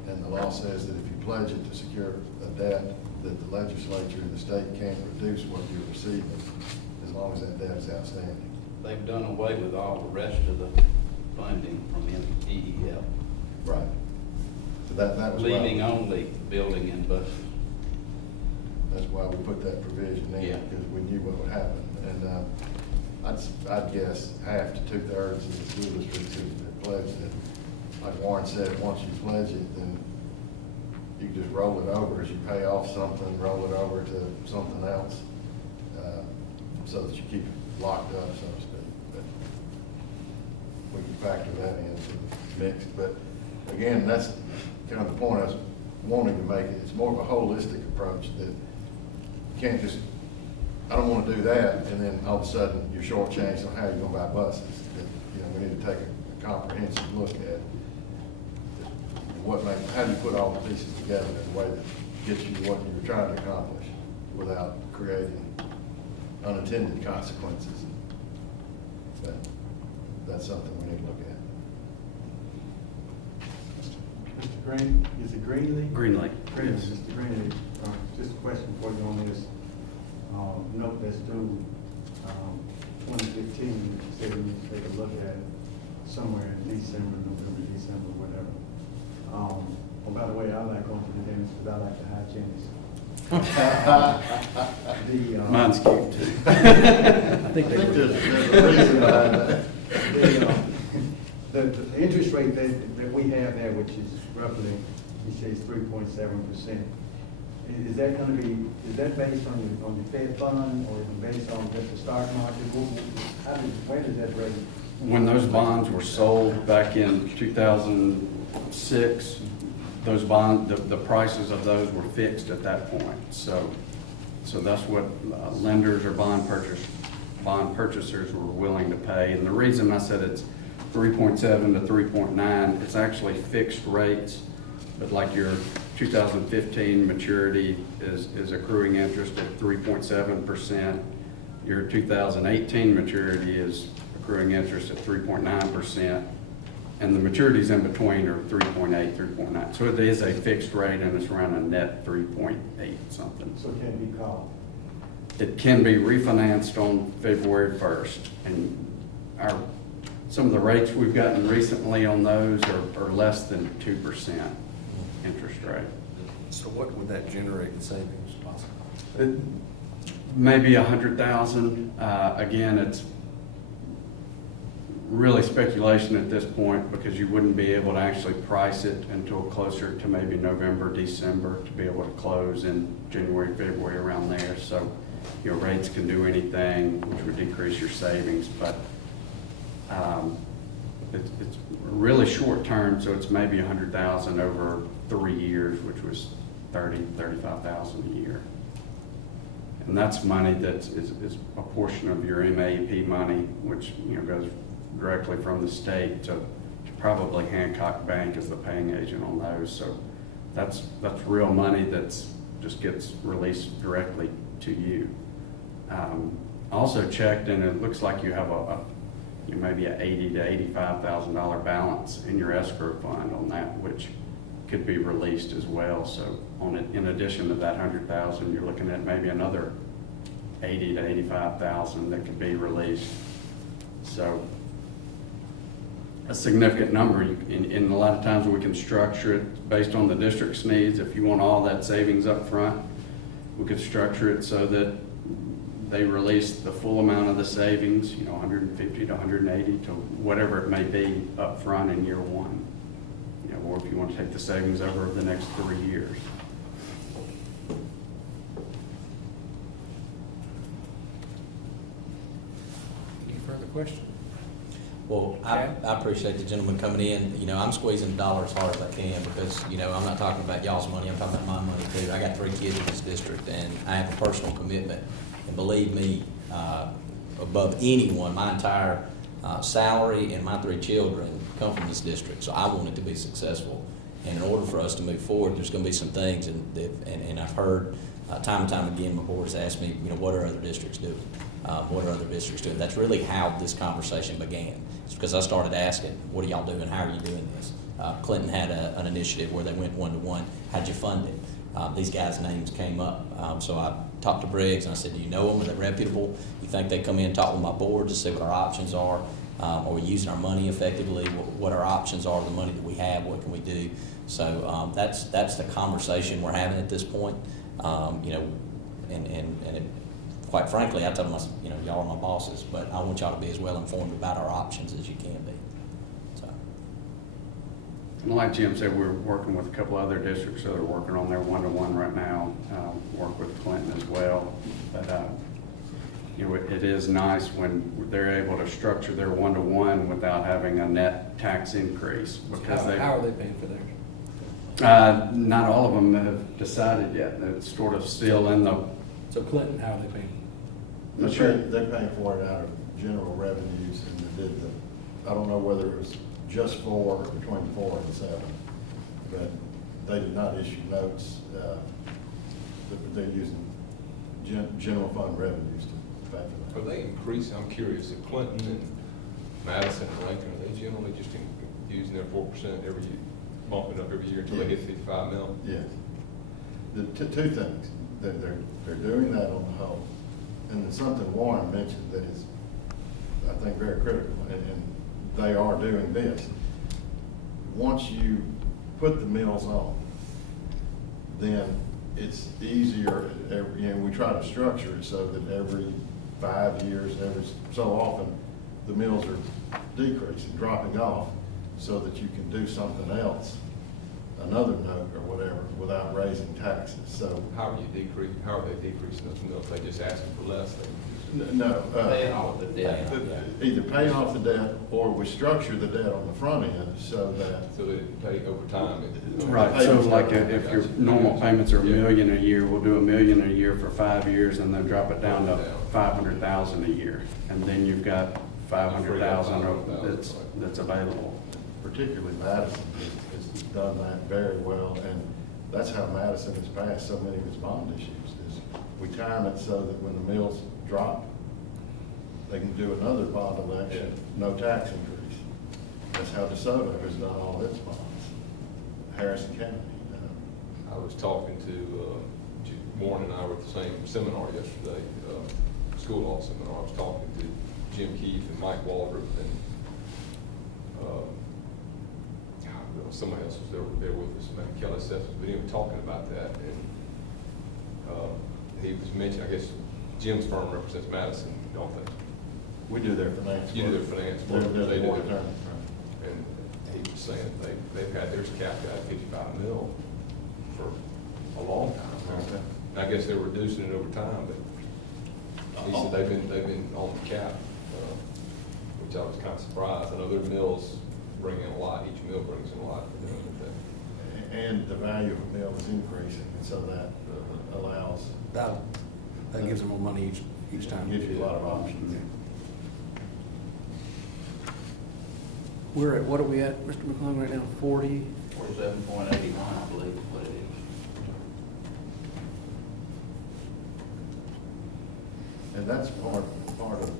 And the law says that if you pledge it to secure a debt, that the legislature and the state can't reduce what you're receiving as long as that debt is outstanding. They've done away with all the rest of the funding from EEF, Right. So that was why. leaving only building and buses. That's why we put that provision in, Yeah. because we knew what would happen. And I'd guess half to 2/3 of the school districts have pledged it. Like Warren said, once you pledge it, then you can just roll it over as you pay off something, roll it over to something else, so that you keep it locked up, so to speak. But we can factor that into the mix. But again, that's kind of the point I was wanting to make. It's more of a holistic approach that you can't just, I don't want to do that, and then all of a sudden you're shortchanged on how you're going to buy buses. That, you know, we need to take a comprehensive look at how do you put all the pieces together in a way that gets you what you're trying to accomplish without creating unintended consequences. But that's something we need to look at. Mr. Green, is it Greenlee? Greenlee. Greenlee, Yes. Mr. Greenlee, just a question for you on this note that's due 2015, that you said we need to take a look at somewhere in December, November, December, whatever. Oh, by the way, I like going to the dentist because I like the hygienist. Mine's cute too. I think they there's were. a reason behind that. The interest rate that we have there, which is roughly, you say it's 3.7%, is that going to be, is that based on the Fed fund, or is it based on just the stock market? Where does that rate? When those bonds were sold back in 2006, those the prices of those were fixed at that point. So that's what lenders or bond purchasers were willing to pay. And the reason I said it's 3.7 to 3.9, it's actually fixed rates, but like your 2015 maturity is accruing interest at 3.7%. Your 2018 maturity is accruing interest at 3.9%, and the maturities in between are 3.8, 3.9. So it is a fixed rate, and it's around a net 3.8 something. So it can be called. It can be refinanced on February 1st, and some of the rates we've gotten recently on those are less than 2% interest rate. So what would that generate in savings possibly? Maybe 100,000. Again, it's really speculation at this point because you wouldn't be able to actually price it until closer to maybe November, December to be able to close in January, February, around there. So your rates can do anything, which would decrease your savings, but it's really short term, so it's maybe 100,000 over 3 years, which was 35,000 a year. And that's money that is a portion of your MAEP money, which goes directly from the state to probably Hancock Bank as the paying agent on those. So that's real money that's just gets released directly to you. Also checked, and it looks like you have maybe a $80,000 to $85,000 balance in your escrow fund on that, which could be released as well. So in addition to that 100,000, you're looking at maybe another 80 to 85,000 that could be released. So a significant number. And a lot of times we can structure it based on the district's needs. If you want all that savings up front, we could structure it so that they release the full amount of the savings, 150 to 180 to whatever it may be up front in year one. Or if you want to take the savings over the next 3 years. Any further questions? Well, I appreciate the gentleman coming in. I'm squeezing the dollar as hard as I can because, I'm not talking about y'all's money, I'm talking about my money too. I got 3 kids in this district and I have a personal commitment. And believe me, above anyone, my entire salary and my 3 children come from this district. So I want it to be successful. And in order for us to move forward, there's going to be some things, and I've heard time and time again, my board has asked me, what are other districts doing? What are other districts doing? That's really how this conversation began. It's because I started asking, what are y'all doing? How are you doing this? Clinton had an initiative where they went one-to-one. How'd you fund it? These guys' names came up. So I talked to Briggs and I said, do you know them? Are they reputable? You think they come in and talk with my board to see what our options are? Are we using our money effectively? What our options are, the money that we have, what can we do? So that's the conversation we're having at this point. Quite frankly, I told them, y'all are my bosses, but I want y'all to be as well informed about our options as you can be. So. And like Jim said, we're working with a couple other districts that are working on their one-to-one right now. Work with Clinton as well, but it is nice when they're able to structure their one-to-one without having a net tax increase. Because how are they paying for theirs? Not all of them have decided yet. It's sort of still in the. So Clinton, how are they paying? They're paying for it out of general revenues, and they did I don't know whether it was just 4 or between 4 and 7, but they did not issue notes. They're using general fund revenues to pay for that. Are they increasing, I'm curious, if Clinton and Madison and Lincoln, are they generally just using their 4% every year, bumping up every year until they get 55 mil? Yes. The two things, they're doing that on the whole. And then something Warren mentioned that is, I think, very critical, and they are doing this. Once you put the mills on, then it's easier, we try to structure it so that every 5 years, every so often, the mills are decreasing, dropping off, so that you can do something else, another note or whatever, without raising taxes. So How are they decreasing those mills? They just asking for less? no. Paying off the debt. Either paying off the debt, or we structure the debt on the front end so that. So they pay over time? Right, so like if your normal payments are $1 million a year, we'll do $1 million a year for 5 years and then drop it down to 500,000 a year. And then you've got 500,000 that's available. Particularly Madison has done that very well, and that's how Madison has passed so many of its bond issues, is we time it so that when the mills drop, they can do another bond election, no tax increase. That's how DeSoto has done all its bonds, Harrison County. I was talking to, Warren and I were at the same seminar yesterday, school law seminar. I was talking to Jim Keefe and Mike Waldrop and, somebody else was there with us, maybe Kelly Sessions, but anyway, talking about that, and, he was mentioning, I guess, Jim's firm represents Madison, don't they? We do their finance. You do their finance work, They're they the do board their. attorney, right. And he was saying they've had theirs capped at 55 mil for a long time. Okay. And I guess they're reducing it over time, but he said they've been on the cap, which I was kind of surprised. I know their mills bring in a lot, each mill brings in a lot for them. And the value of a mill is increasing, and so that allows, That gives them more money each time. gives you a lot of options. We're at, what are we at, Mr. McClung, right now, 40? 47.81, I believe is what it is. And that's part of,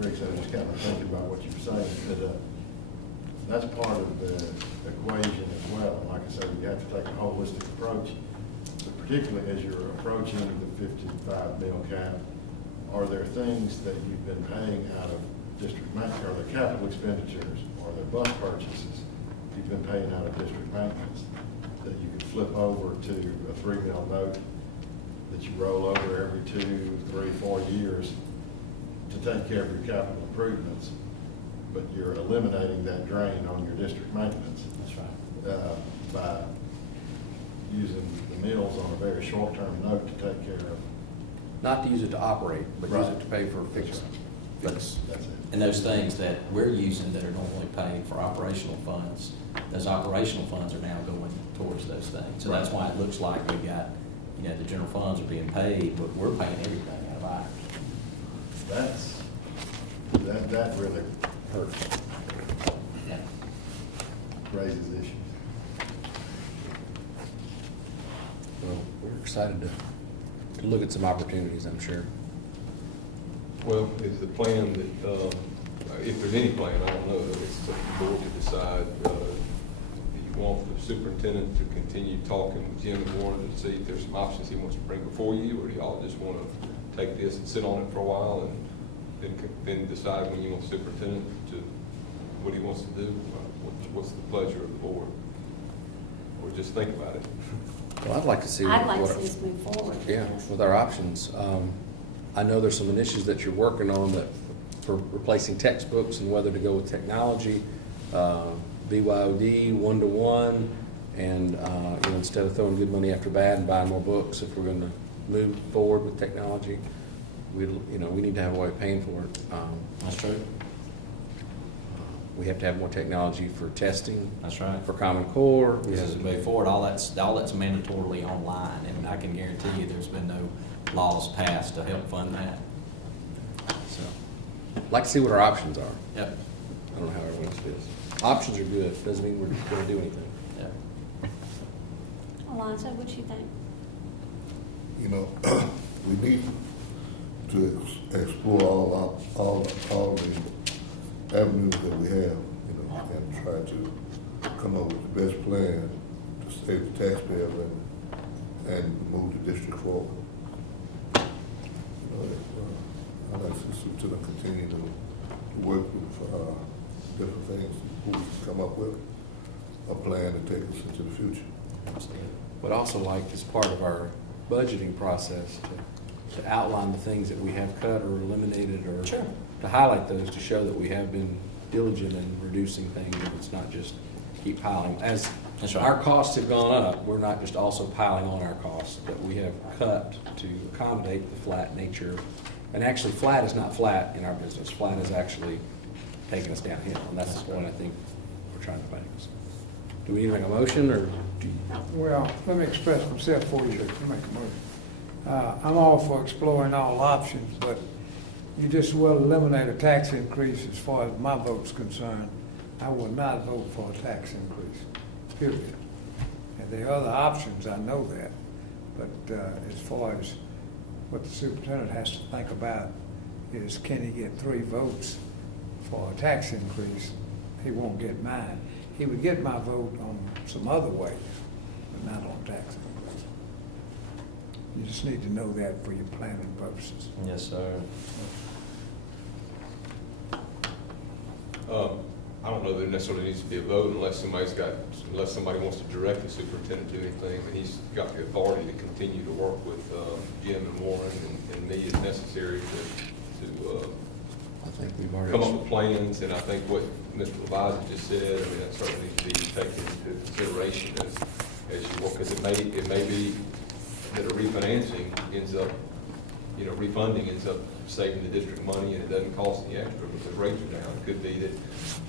Rick said, I was just kind of thinking about what you were saying, that that's part of the equation as well. And like I said, you have to take a holistic approach, but particularly as you're approaching the 55 mil cap. Are there things that you've been paying out of district maintenance, are there capital expenditures, are there bus purchases you've been paying out of district maintenance that you could flip over to a 3 mil note that you roll over every 2, 3, 4 years to take care of your capital improvements, but you're eliminating that drain on your district maintenance. That's right. By using the mills on a very short-term note to take care of. Not to use it to operate, but use Right. it to pay for fixing. That's it. And those things that we're using that are normally paid for operational funds, those operational funds are now going towards those things. So that's why it looks like we got, the general funds are being paid, but we're paying everything out of ours. That really hurts, Yeah. raises issues. Well, we're excited to look at some opportunities, I'm sure. Well, is the plan that, if there's any plan, I don't know, it's up to the board to decide, do you want the superintendent to continue talking with Jim and Warren to see if there's some options he wants to bring before you, or do y'all just want to take this and sit on it for a while and then decide when you want the superintendent to, what he wants to do? What's the pleasure of the board? Or just think about it? Well, I'd like to see. I'd like to what- see us move forward. Yeah, with our options. I know there's some initiatives that you're working on that for replacing textbooks and whether to go with technology, BYOD, one-to-one, and instead of throwing good money after bad and buying more books, if we're going to move forward with technology, we need to have a way of paying for it. That's true. We have to have more technology for testing. That's right. For Common Core. We Because have as to we move forward, all that's mandatorily online, and I can guarantee you there's been no laws passed to help fund that. So, I'd like to see what our options are. Yep. I don't know how everyone else feels. Options are good, doesn't mean we're going to do anything. Yep. Alonzo, what you think? We need to explore all the avenues that we have, and try to come up with the best plan to save the taxpayers and move the district forward. I'd like to continue to work with different things, who we can come up with a plan to take us into the future. But also like as part of our budgeting process to outline the things that we have cut or eliminated or to highlight those to show that we have been diligent in reducing things. It's not just keep piling. As That's right. our costs have gone up, we're not just also piling on our costs, but we have cut to accommodate the flat nature. And actually flat is not flat in our business. Flat is actually taking us downhill. And that's the point I think we're trying to make. Do we need to make a motion or do you? Well, let me express myself for you to make a motion. I'm all for exploring all options, but you just will eliminate a tax increase as far as my vote's concerned. I will not vote for a tax increase, period. And there are other options, I know that, but as far as what the superintendent has to think about is can he get 3 votes for a tax increase? He won't get mine. He would get my vote on some other ways, but not on tax increase. You just need to know that for your planning purposes. Yes, sir. I don't know that there necessarily needs to be a vote unless somebody wants to direct the superintendent to do anything, and he's got the authority to continue to work with Jim and Warren and me if necessary to I think we've already. come up with plans, and I think what Mr. Leviza just said, I mean, that certainly needs to be taken into consideration as you work, because it may be that a refinancing ends up, refunding ends up saving the district money, and it doesn't cost any extra because rates are down. It could be that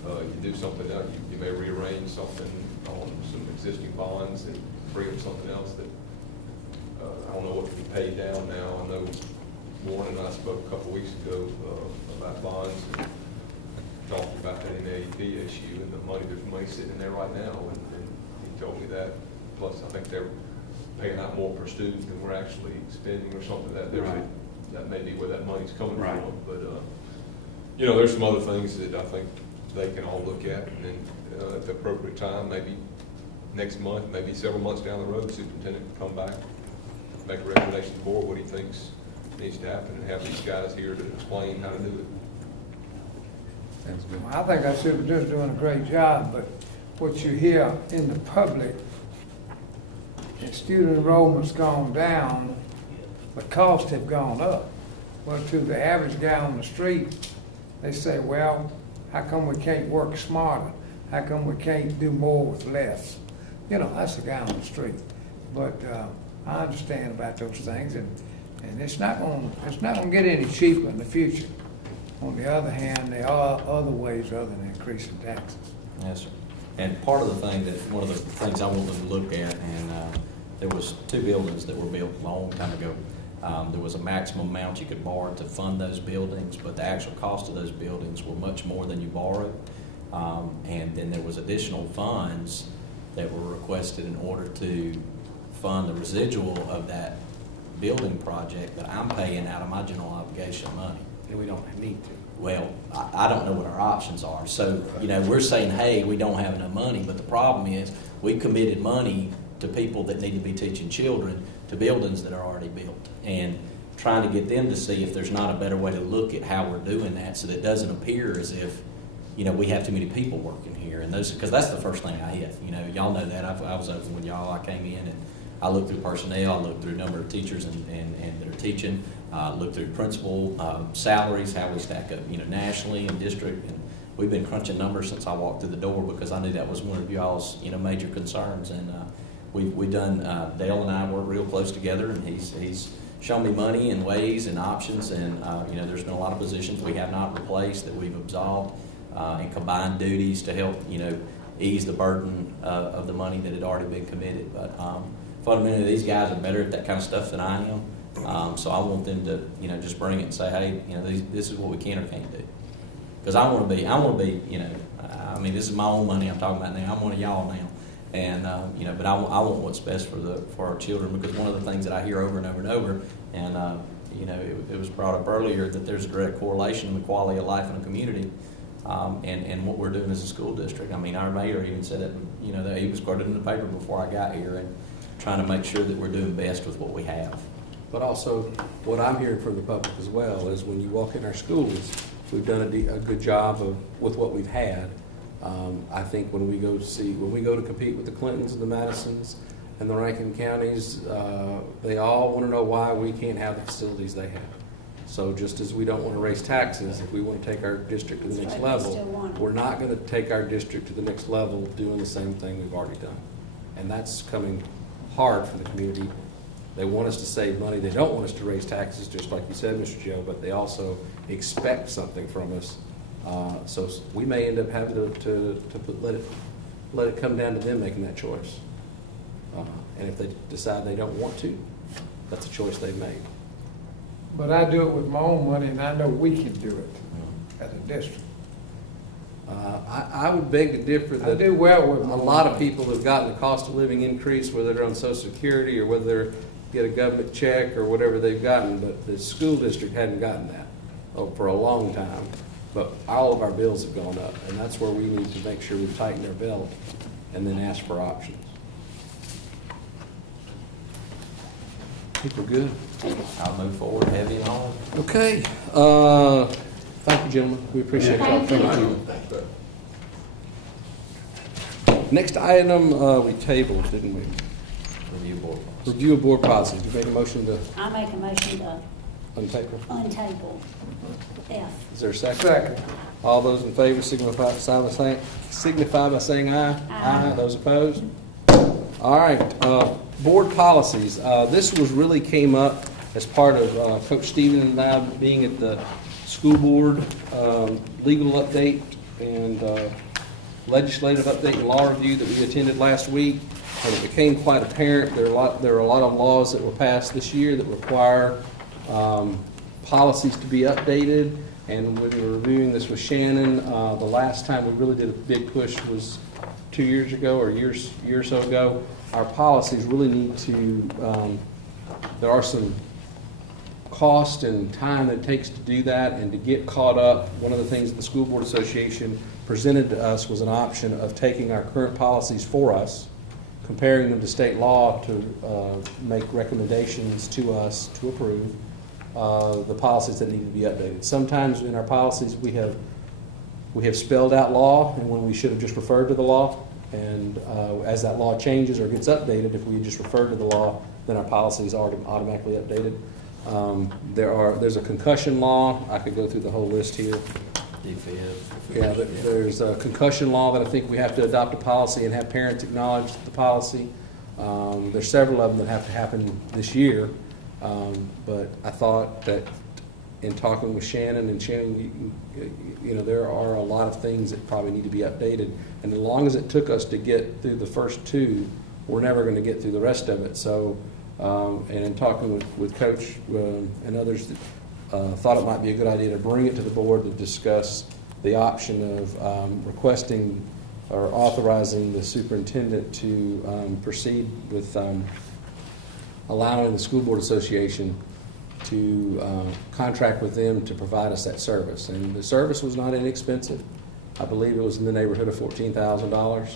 you do something else, you may rearrange something on some existing bonds and free up something else that, I don't know what can be paid down now. I know Warren and I spoke a couple of weeks ago about bonds and talked about that NAEP issue and there's money sitting in there right now, and he told me that. Plus, I think they're paying out more per student than we're actually spending or something. That may be where that money's coming Right. from. But, there's some other things that I think they can all look at, and then at the appropriate time, maybe next month, maybe several months down the road, the superintendent can come back, make a recommendation to the board what he thinks needs to happen, and have these guys here to explain how to do it. Sounds good. I think our superintendent's doing a great job, but what you hear in the public is student enrollment's gone down, but costs have gone up. Well, to the average guy on the street, they say, well, how come we can't work smarter? How come we can't do more with less? That's the guy on the street. But I understand about those things, and it's not gonna get any cheaper in the future. On the other hand, there are other ways other than increasing taxes. Yes, sir. And part of the thing one of the things I want them to look at, and there was 2 buildings that were built a long time ago. There was a maximum amount you could borrow to fund those buildings, but the actual cost of those buildings were much more than you borrowed. And then there was additional funds that were requested in order to fund the residual of that building project that I'm paying out of my general obligation money. And we don't need to. Well, I don't know what our options are. So, we're saying, hey, we don't have enough money, but the problem is we committed money to people that need to be teaching children to buildings that are already built, and trying to get them to see if there's not a better way to look at how we're doing that so that it doesn't appear as if, we have too many people working here. And because that's the first thing I hit. Y'all know that. I was open with y'all. I came in and I looked through personnel, I looked through number of teachers and that are teaching, looked through principal salaries, how we stack up, nationally and district. And we've been crunching numbers since I walked through the door because I knew that was one of y'all's, major concerns. And we've done, Dale and I work real close together, and he's shown me money and ways and options. And, there's been a lot of positions we have not replaced that we've absolved and combined duties to help, ease the burden of the money that had already been committed. But fundamentally, these guys are better at that kind of stuff than I am. So I want them to, just bring it and say, hey, this is what we can or can't do. Because I want to be, this is my own money I'm talking about now. I'm one of y'all now. And, but I want what's best for our children, because one of the things that I hear over and over and over, and, it was brought up earlier that there's a direct correlation in the quality of life in a community and what we're doing as a school district. Our mayor even said that, that he was quoted in the paper before I got here, and trying to make sure that we're doing best with what we have. But also, what I'm hearing from the public as well is when you walk in our schools, we've done a good job with what we've had. I think when we go to compete with the Clintons and the Madisons and the Rankin counties, they all want to know why we can't have the facilities they have. So just as we don't want to raise taxes, if we want to take our district to the next level, we're not going to take our district to the next level doing the same thing we've already done. And that's coming hard for the community. They want us to save money. They don't want us to raise taxes, just like you said, Mr. Joe, but they also expect something from us. So we may end up having to let it come down to them making that choice. And if they decide they don't want to, that's a choice they've made. But I do it with my own money, and I know we can do it as a district. I would beg to differ that I do well with a lot of people have gotten a cost of living increase, whether they're on Social Security or whether they get a government check or whatever they've gotten, but the school district hadn't gotten that. for a long time, but all of our bills have gone up, and that's where we need to make sure we tighten our belt and then ask for options. I think we're good. I'll move forward heavy and hard. Okay, thank you, gentlemen, we appreciate y'all Thank coming. you. Next item, we tabled, didn't we? Review board policy. Review of board policies, you make a motion to I make a motion to untable? untable F. Is there a second? Second. All those in favor signify by saying aye. Aye. Those opposed? All right, board policies. This was really came up as part of Coach Stephen and I being at the school board legal update and legislative update and law review that we attended last week. And it became quite apparent there are a lot of laws that were passed this year that require policies to be updated. And when we were reviewing this with Shannon, the last time we really did a big push was 2 years ago or year or so ago. Our policies really need to, there are some cost and time that it takes to do that and to get caught up. One of the things the School Board Association presented to us was an option of taking our current policies for us, comparing them to state law to make recommendations to us to approve the policies that need to be updated. Sometimes in our policies we have spelled out law and when we should have just referred to the law. And as that law changes or gets updated, if we just refer to the law, then our policies are automatically updated. There's a concussion law. I could go through the whole list here. Yeah, there's a concussion law that I think we have to adopt a policy and have parents acknowledge the policy. There's several of them that have to happen this year. But I thought that in talking with Shannon, you know, there are a lot of things that probably need to be updated. And as long as it took us to get through the first two, we're never going to get through the rest of it. So, and in talking with Coach and others, thought it might be a good idea to bring it to the board to discuss the option of requesting or authorizing the superintendent to proceed with allowing the School Board Association to contract with them to provide us that service. And the service was not inexpensive. I believe it was in the neighborhood of $14,000.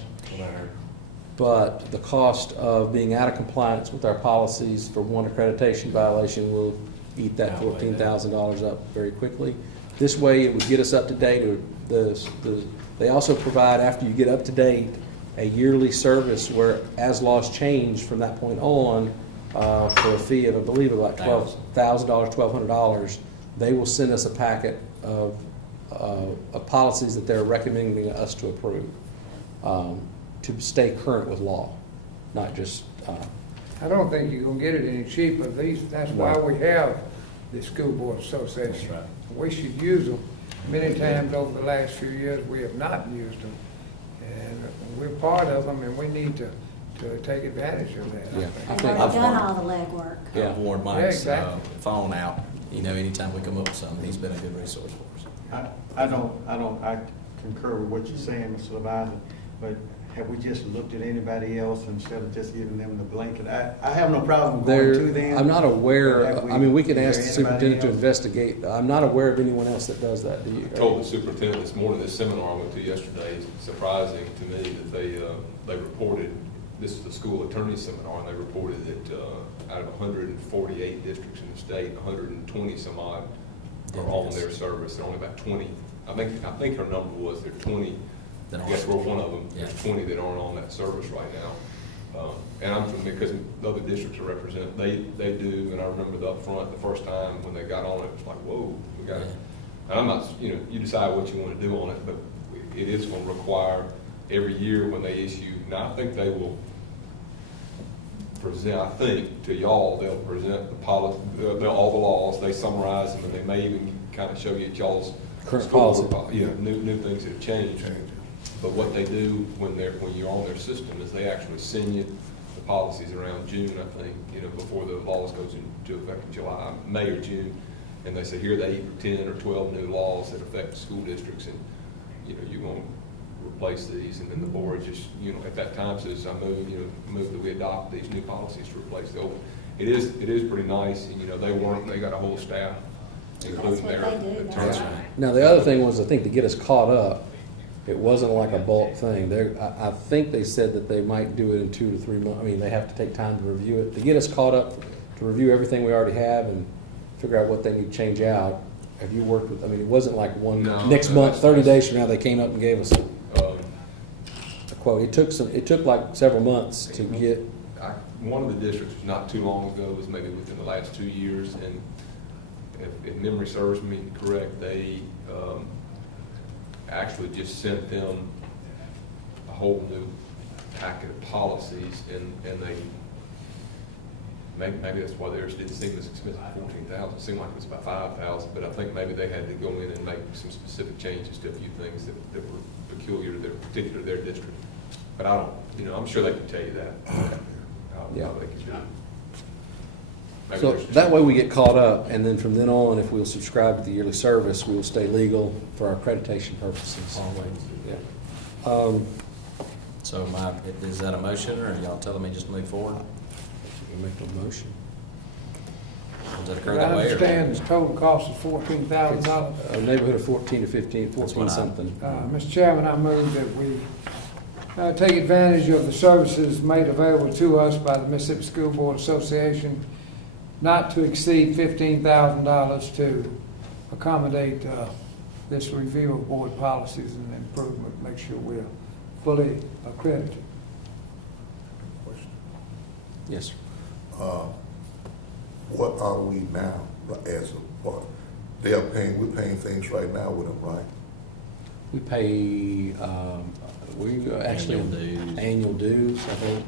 But the cost of being out of compliance with our policies for one accreditation violation will eat that $14,000 up very quickly. This way it would get us up to date. They also provide, after you get up to date, a yearly service where as laws change from that point on, for a fee of, I believe, about $12,000, $1,200, they will send us a packet of policies that they're recommending us to approve to stay current with law, not just. I don't think you're gonna get it any cheaper. That's why we have the School Board Association. Right. We should use them. Many times over the last few years, we have not used them. And we're part of them, and we need to take advantage of that. Yeah. They've already done all the legwork. Yeah. I've worn Yeah, Mike's exactly. phone out, you know, anytime we come up with something, he's been a good resource for us. I concur with what you're saying, Mr. Leviathan, but have we just looked at anybody else instead of just giving them the blanket? I have no problem going to them. I'm not aware, Have I mean, we could is ask the there anybody superintendent to else? investigate. I'm not aware of anyone else that does that, do you? I told the superintendent this morning, this seminar I went to yesterday, it's surprising to me that they reported, this is the school attorney seminar, and they reported that out of 148 districts in the state, 120 some odd are on their service, and only about 20, I think her number was there 20, I guess we're one of them, there's 20 that aren't on that service right now. And I'm from, because the other districts I represent, they do, and I remember the upfront, the first time when they got on it, it was like, whoa, we got it. And I'm not, you know, you decide what you want to do on it, but it is going to require every year when they issue, now I think they will present, I think, to y'all, they'll present the policy, all the laws, they summarize them, and they may even kind of show you at y'all's Current school, policy. you know, new things that have changed. But what they do when you're on their system is they actually send you the policies around June, I think, you know, before the laws goes into effect in July, May or June. And they say, here are the 8 or 10 or 12 new laws that affect school districts, and, you know, you're going to replace these. And then the board just, you know, at that time says, I move that we adopt these new policies to replace the old. It is pretty nice, and, you know, they got a whole staff including their That's what they do, attorney. that's right. Now, the other thing was, I think to get us caught up, it wasn't like a bulk thing. I think they said that they might do it in 2 to 3 months. I mean, they have to take time to review it. To get us caught up, to review everything we already have and figure out what they need to change out. Have you worked with, I mean, it wasn't like next month, 30 days from now, they came up and gave us a quote. It took like several months to get. One of the districts, not too long ago, was maybe within the last 2 years, and if memory serves me correct, they actually just sent them a whole new packet of policies, and they, maybe that's why theirs didn't seem as expensive, 14,000. It seemed like it was about 5,000, but I think maybe they had to go in and make some specific changes to a few things that were peculiar to their district. But I don't, I'm sure they can tell you that. Yeah. How they can do it. Maybe So there's- that way we get caught up, and then from then on, if we'll subscribe to the yearly service, we will stay legal for our accreditation purposes. Yeah. So is that a motion, or are y'all telling me just move forward? We make a motion. Does that occur I that way? or- understand the total cost is $14,000. A neighborhood of 14 to 15, That's 14 what I- something. Mr. Chairman, I move that we take advantage of the services made available to us by the Mississippi School Board Association, not to exceed $15,000 to accommodate this review of board policies and improvement, make sure we're fully accredited. Yes, sir. What are we now as a part? We're paying things right now with them, right? We pay, we actually. Annual dues. Annual dues, I think.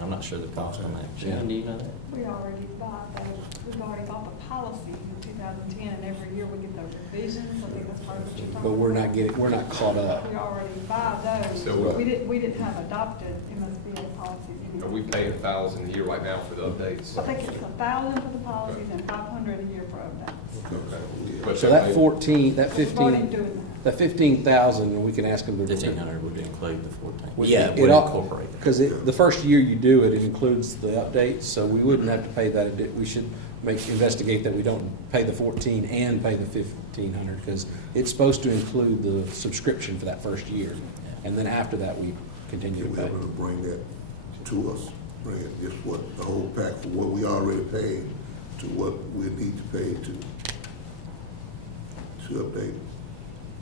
I'm not sure the cost on that. Yeah. Shannon, do you know that? We already bought those, we've already bought the policies in 2010, and every year we get those revisions, I think that's part of what you're talking about. But we're not caught up. We already buy those, So, we didn't have adopted MSBA policies Are anymore. we paying $1,000 a year right now for the updates? I think it's 1,000 for the policies and 500 a year for updates. Okay. But So that 14, that We've already 15, doing that 15,000, we can ask them to. 1,500 would include the 14. Would- Yeah, it would all- incorporate it. Because the first year you do it, it includes the updates, so we wouldn't have to pay that. We should investigate that we don't pay the 14 and pay the 1,500, because it's supposed to include the subscription for that first year. And then after that, we continue You'll to be pay. able to bring that to us, bring it, just what, the whole pack for what we already paid to what we need to pay to update.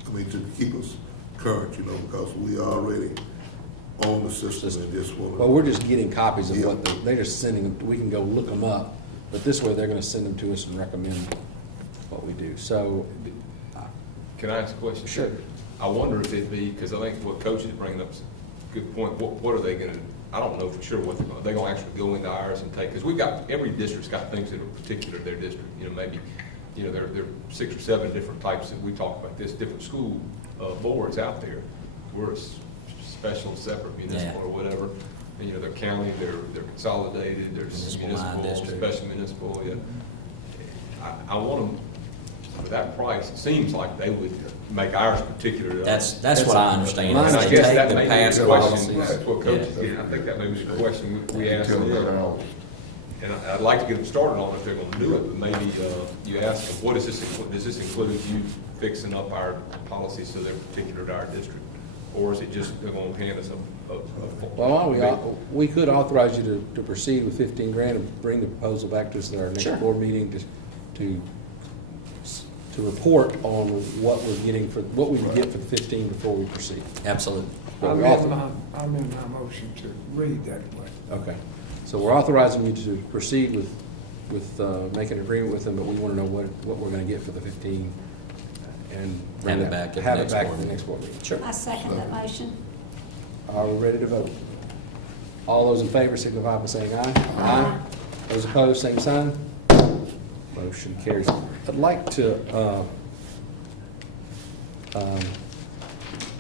I mean, to keep us current, because we already on the system and just want to. Well, we're just getting copies of Yeah. what they're just sending them. We can go look them up, but this way they're going to send them to us and recommend what we do. So, Can I ask a question? Sure. I wonder if it'd be, because I think what Coach is bringing up is a good point. What are they gonna, I don't know for sure what they're gonna actually go into ours and take, because every district's got things that are particular to their district. Maybe, there are 6 or 7 different types that we talk about, different school boards out there. We're a special, separate municipal or whatever. And, they're county, they're consolidated, there's Municipal line municipal, district. special municipal, yeah. I want them, for that price, it seems like they would make ours particular to us. That's what I understand. Mine, is I they guess take that the may be past the question. policies. That's what Coach is Yeah. getting. I think that may be the question we asked Tell them them. now. And I'd like to get them started on it if they're gonna do it, but maybe you ask them, does this include you fixing up our policies so they're particular to our district? Or is it just they're gonna hand us a well, why don't we could authorize you to proceed with 15 grand and bring the proposal back to us at our next Sure. board meeting to report on what we're getting what we would get for the 15 before we proceed. Absolutely. But I'm we're in author- my motion to read that way. Okay, so we're authorizing you to proceed with making an agreement with them, but we want to know what we're going to get for the 15 and bring Have it that- back at the have it next back board at the meeting. next board meeting. Sure. I second that motion. Are we ready to vote? All those in favor signify by saying aye. Aye. Those opposed, same sign. Motion carries. I'd like to,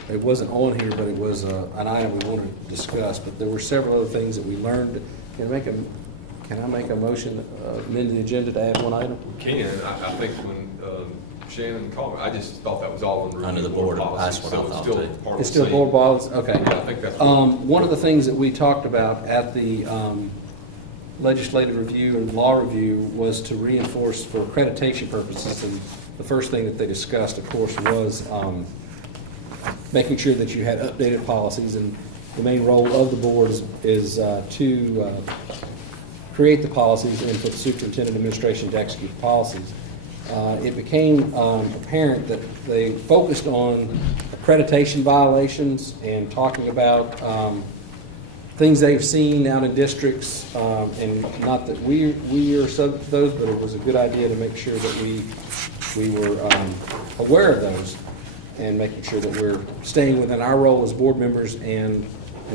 it wasn't on here, but it was an item we wanted to discuss, but there were several other things that we learned. Can I make a motion, amend the agenda to add one item? We can. I think when Shannon called me, I just thought that was all Under the board, that's what I thought, too. Part of It's the still same. board policy, okay. Yeah, I think that's. One of the things that we talked about at the legislative review and law review was to reinforce for accreditation purposes, and the first thing that they discussed, of course, was making sure that you had updated policies, and the main role of the board is to create the policies and for the superintendent administration to execute the policies. It became apparent that they focused on accreditation violations and talking about things they've seen out in districts, and not that we are subject to those, but it was a good idea to make sure that we were aware of those and making sure that we're staying within our role as board members and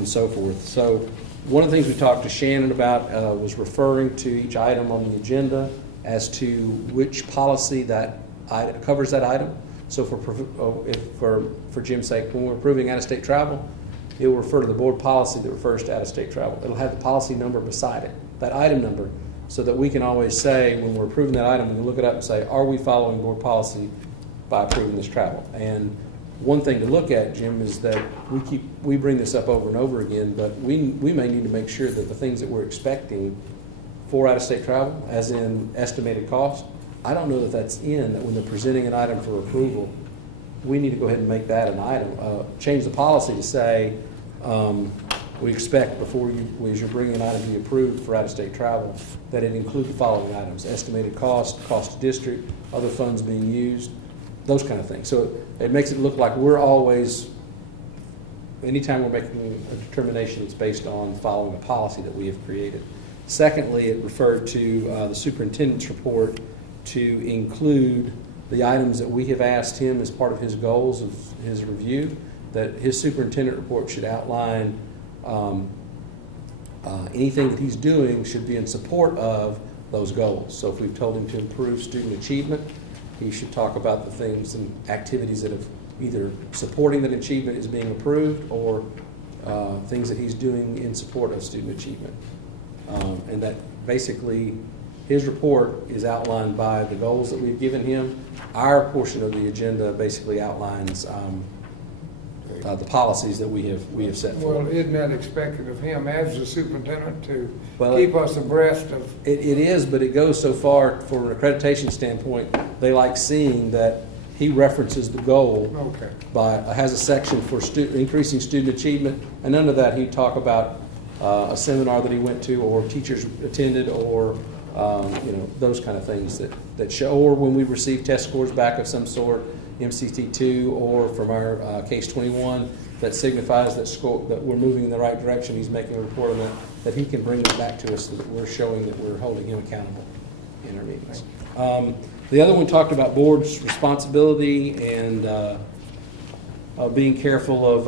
so forth. So one of the things we talked to Shannon about was referring to each item on the agenda as to which policy that covers that item. So for Jim's sake, when we're approving out-of-state travel, it will refer to the board policy that refers to out-of-state travel. It'll have the policy number beside it, that item number, so that we can always say, when we're approving that item, we can look it up and say, are we following board policy by approving this travel? And one thing to look at, Jim, is that we bring this up over and over again, but we may need to make sure that the things that we're expecting for out-of-state travel, as in estimated cost, I don't know that that's in, that when they're presenting an item for approval, we need to go ahead and make that an item. Change the policy to say, we expect before as you're bringing an item to be approved for out-of-state travel, that it include the following items: estimated cost, cost to district, other funds being used, those kind of things. So it makes it look like we're always, anytime we're making a determination, it's based on following a policy that we have created. Secondly, it referred to the superintendent's report to include the items that we have asked him as part of his goals of his review, that his superintendent report should outline anything that he's doing should be in support of those goals. So if we've told him to improve student achievement, he should talk about the things and activities that have either supporting that achievement is being approved or things that he's doing in support of student achievement. And that basically his report is outlined by the goals that we've given him. Our portion of the agenda basically outlines the policies that we have set forth. Well, isn't that expected of him as the superintendent to Well, keep us abreast of? It is, but it goes so far from an accreditation standpoint, they like seeing that he references the goal Okay. has a section for increasing student achievement, and under that he'd talk about a seminar that he went to or teachers attended or those kind of things that show, or when we receive test scores back of some sort, MCT2 or from our case 21, that signifies that we're moving in the right direction. He's making a report on that he can bring it back to us so that we're showing that we're holding him accountable in our meetings. The other one talked about board's responsibility and being careful of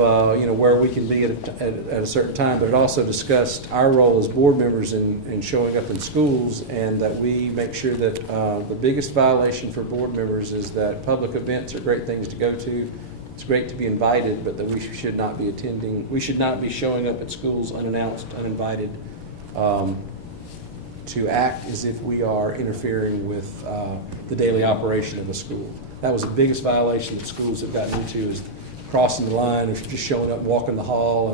where we can be at a certain time, but it also discussed our role as board members in showing up in schools, and that we make sure that the biggest violation for board members is that public events are great things to go to. It's great to be invited, but that we should not be attending. We should not be showing up at schools unannounced, uninvited, to act as if we are interfering with the daily operation of a school. That was the biggest violation that schools have gotten into, is crossing the line or just showing up, walking the hall,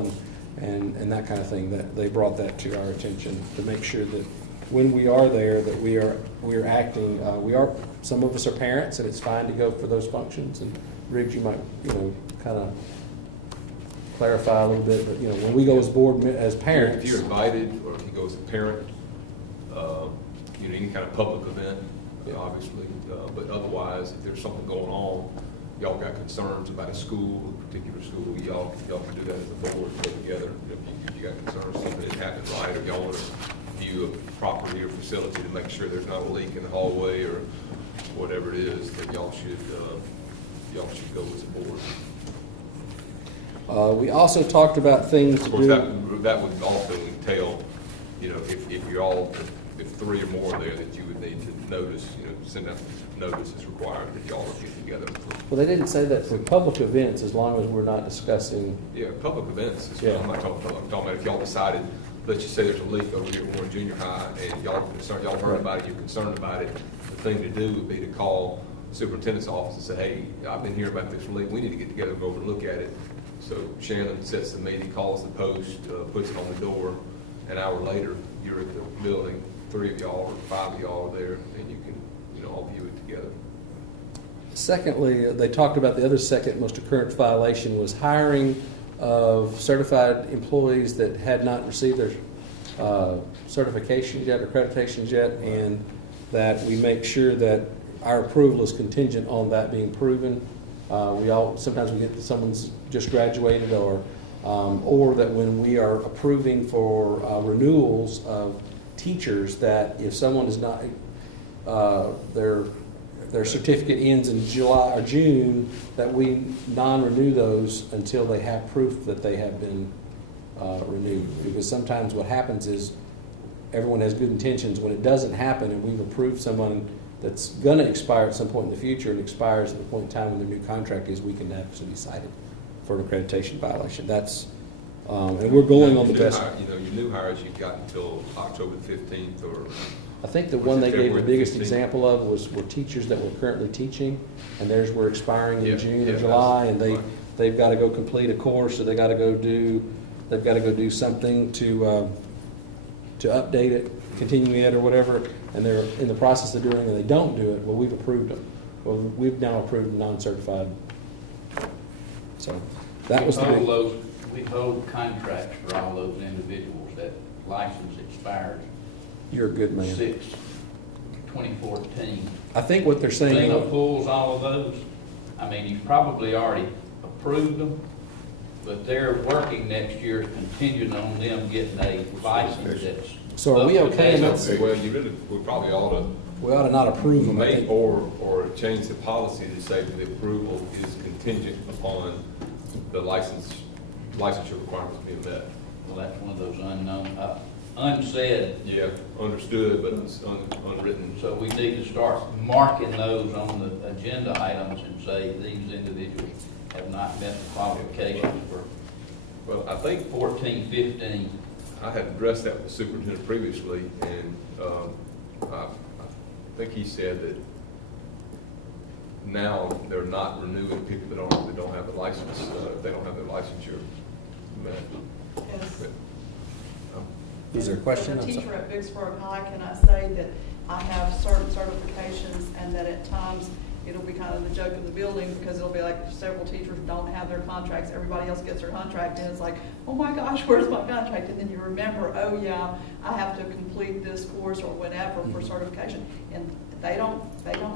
and that kind of thing. That they brought that to our attention to make sure that when we are there, that we are acting. Some of us are parents, and it's fine to go for those functions. And Riggs, you might kind of clarify a little bit, but when we go as board as parents, if you're invited or if you go as a parent, any kind of public event, obviously, but otherwise, if there's something going on, y'all got concerns about a school, a particular school, y'all can do that as a board, get together. If you got concerns, something didn't happen right, or y'all want to view a property or facility to make sure there's not a leak in the hallway or whatever it is, then y'all should go as a board. we also talked about things Of to course, do. that would also entail, if three or more there, that you would need to notice, send out notices required that y'all are getting together. Well, they didn't say that for public events, as long as we're not discussing. Yeah, public events is Yeah. what I'm not talking about. I'm talking about if y'all decided, let's just say there's a leak over here at Warren Junior High, and y'all are concerned, y'all heard about it, you're concerned about it, the thing to do would be to call the superintendent's office and say, hey, I've been hearing about this leak, we need to get together and go over and look at it. So Shannon sets the meeting, calls the post, puts it on the door. An hour later, you're at the building, 3 of y'all or 5 of y'all are there, and you can, all view it together. Secondly, they talked about the other second most occurrent violation was hiring of certified employees that had not received their certifications yet or accreditations yet, and that we make sure that our approval is contingent on that being proven. Sometimes we get that someone's just graduated, or that when we are approving for renewals of teachers, that if someone is not, their certificate ends in July or June, that we non-renew those until they have proof that they have been renewed. Because sometimes what happens is everyone has good intentions. When it doesn't happen and we've approved someone that's going to expire at some point in the future and expires at the point in time when their new contract is, we can actually be cited for an accreditation violation. That's, and we're going on the best. Your new hires, you've got until October 15th or. I think the one they gave the biggest example of were teachers that were currently teaching, and theirs were expiring in June or July, and they've got to go complete a course, or they've got to go do something to update it, continue it, or whatever, and they're in the process of doing it, and they don't do it. Well, we've approved them. Well, we've now approved non-certified. So that was we hold contracts for all those individuals. That license expires. You're a good man. 6/2014. I think what they're saying. FEMA pulls all of those. I mean, you've probably already approved them, but they're working next year contingent on them getting a license that's. So are we okay in that? Well, we probably ought to. We ought to not approve them. Or change the policy to say that the approval is contingent upon the licensure requirements being met. Well, that's one of those unsaid. Yeah, understood, but it's unwritten. So we need to start marking those on the agenda items and say these individuals have not met the qualifications for. Well, I think 14, 15. I had addressed that with the superintendent previously, and I think he said that now they're not renewing people that don't have a license, if they don't have their licensure met. Yes. Is there a question? As a I'm sorry. teacher at Vicksburg High, can I say that I have certain certifications, and that at times it'll be kind of the joke of the building, because it'll be like several teachers don't have their contracts, everybody else gets their contract, and it's like, oh my gosh, where's my contract? And then you remember, oh yeah, I have to complete this course or whatever for certification, and they don't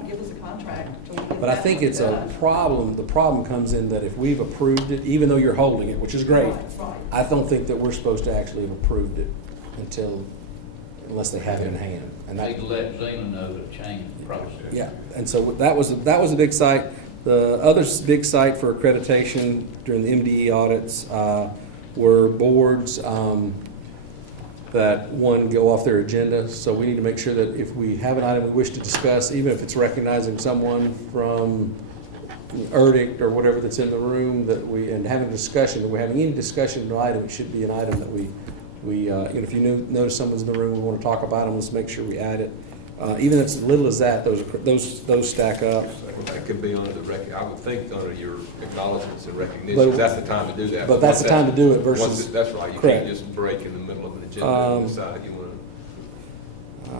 give us a contract till we get But I that think one it's done. a problem. The problem comes in that if we've approved it, even though you're holding it, which is great, Right. I don't think that we're supposed to actually have approved it unless they have it in hand. And They that, let Zena know to change the process. yeah, and so that was a big site. The other big site for accreditation during the MDE audits were boards that go off their agenda. So we need to make sure that if we have an item we wish to discuss, even if it's recognizing someone from ERDIC or whatever that's in the room, and having a discussion, that we're having any discussion of an item, it should be an item that we if you notice someone's in the room, we want to talk about them, let's make sure we add it. Even if it's as little as that, those stack up. That could be under the I would think under your acknowledgements and recognitions, that's the time to do that. But that's the time to do it versus. That's right, you correct. can't just break in the middle of an agenda and decide you want to.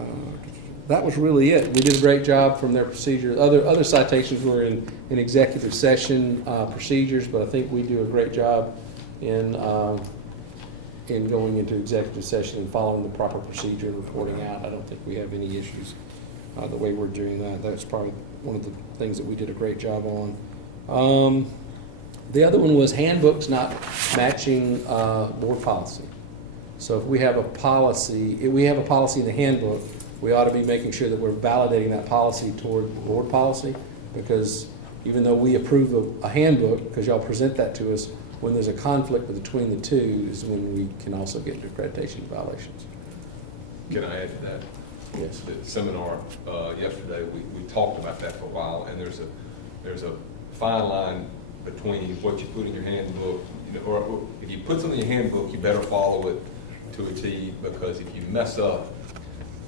That was really it. We did a great job from their procedure. Other citations were in executive session procedures, but I think we do a great job in going into executive session and following the proper procedure and reporting out. I don't think we have any issues the way we're doing that. That's probably one of the things that we did a great job on. The other one was handbooks not matching board policy. So if we have a policy in the handbook, we ought to be making sure that we're validating that policy toward the board policy, because even though we approve a handbook, because y'all present that to us, when there's a conflict between the two is when we can also get into accreditation violations. Can I add to that? Yes. The seminar yesterday, we talked about that for a while, and there's a fine line between what you put in your handbook, or if you put something in your handbook, you better follow it to a T, because if you mess up,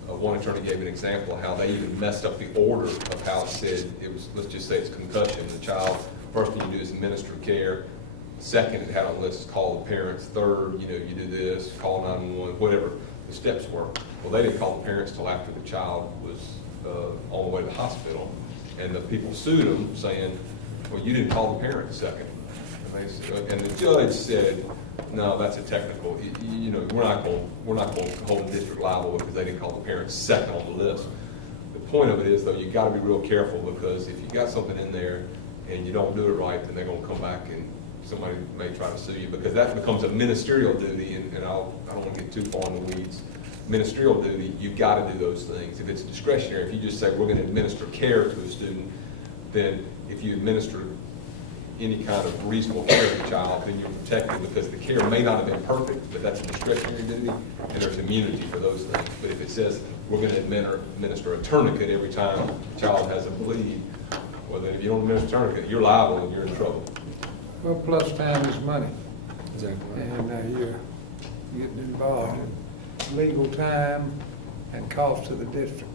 one attorney gave an example of how they even messed up the order of how it said it was. Let's just say it's concussion. The child, first thing you do is administer care. Second, it had a list, call the parents. Third, you do this, call 911, whatever the steps were. Well, they didn't call the parents till after the child was on the way to the hospital. And the people sued them saying, well, you didn't call the parents second. And the judge said, no, that's a technical, you know, we're not going to hold the district liable because they didn't call the parents second on the list. The point of it is, though, you got to be real careful, because if you got something in there and you don't do it right, then they're going to come back and somebody may try to sue you, because that becomes a ministerial duty, and I don't want to get too far in the weeds. Ministerial duty, you've got to do those things. If it's discretionary, if you just say we're going to administer care to a student, then if you administer any kind of reasonable care to the child, then you're protected, because the care may not have been perfect, but that's a discretionary duty, and there's immunity for those things. But if it says we're going to administer a tourniquet every time a child has a bleed, well, then if you don't administer a tourniquet, you're liable and you're in trouble. Well, plus time is money, Exactly. and you're getting involved in legal time and cost to the district.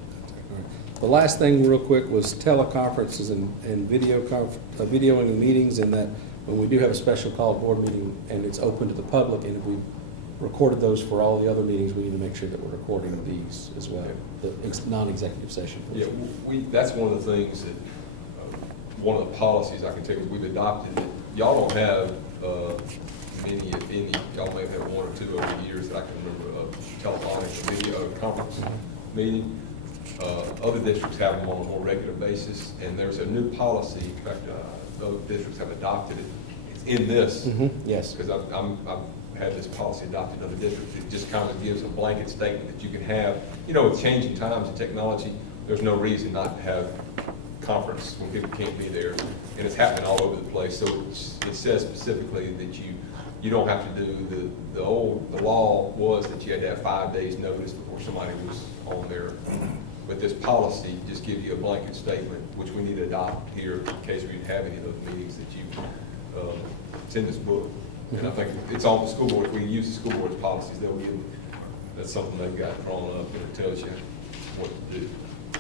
The last thing, real quick, was teleconferences and videoing the meetings, and that when we do have a special call board meeting and it's open to the public, and if we recorded those for all the other meetings, we need to make sure that we're recording these as well, the non-executive session. Yeah, that's one of the things that, one of the policies I can tell you is we've adopted it. Y'all don't have many, if any, y'all may have had one or two over the years that I can remember, telephonic or video conference meeting. Other districts have them on a more regular basis, and there's a new policy. In fact, those districts have adopted it. It's in this. Yes. Because I've had this policy adopted in other districts. It just kind of gives a blanket statement that you can have. You know, with changing times and technology, there's no reason not to have conference when people can't be there, and it's happening all over the place. So it says specifically that you don't have to do the law was that you had to have 5 days notice before somebody was on there. But this policy just gives you a blanket statement, which we need to adopt here in case we have any of those meetings that you, it's in this book. And I think it's on the school board. If we use the school board's policies, they'll give, that's something they've got drawn up, and it tells you what to do.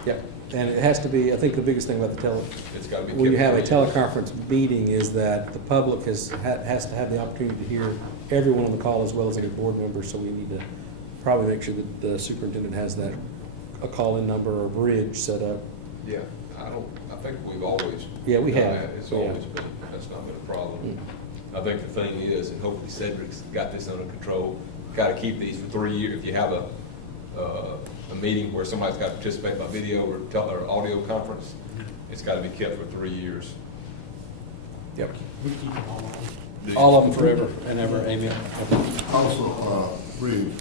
Yep. And it has to be, I think the biggest thing about the It's got to be. when you have a kept teleconference meeting is that the public has to have the opportunity to hear everyone on the call as well as any board members, so we need to probably make sure that the superintendent has that, a call-in number or bridge set up. Yeah, I think we've always. Yeah, we done have. that. It's always been, that's not been a problem. I think the thing is, and hopefully Cedric's got this under control, got to keep these for 3 years. If you have a meeting where somebody's got to participate by video or audio conference, it's got to be kept for 3 years. Yep. Do All of them forever and ever, amen. Also, Bridge,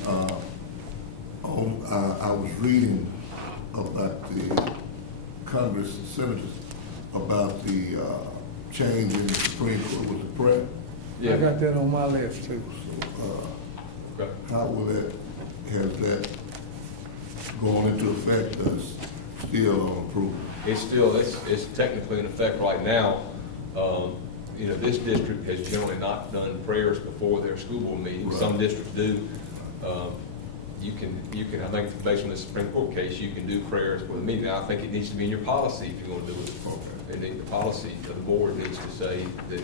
I was reading about the Congress and senators about the change in the Supreme Court with the prep. Yeah. I got that on my list too. So, Okay. how will that, has that going into effect, is still on approval? It's still, it's technically in effect right now. You know, this district has generally not done prayers before their school board meetings. Some districts do. You can, I think based on the Supreme Court case, you can do prayers for the meeting. Now, I think it needs to be in your policy if you're going to do it. The policy of the board needs to say that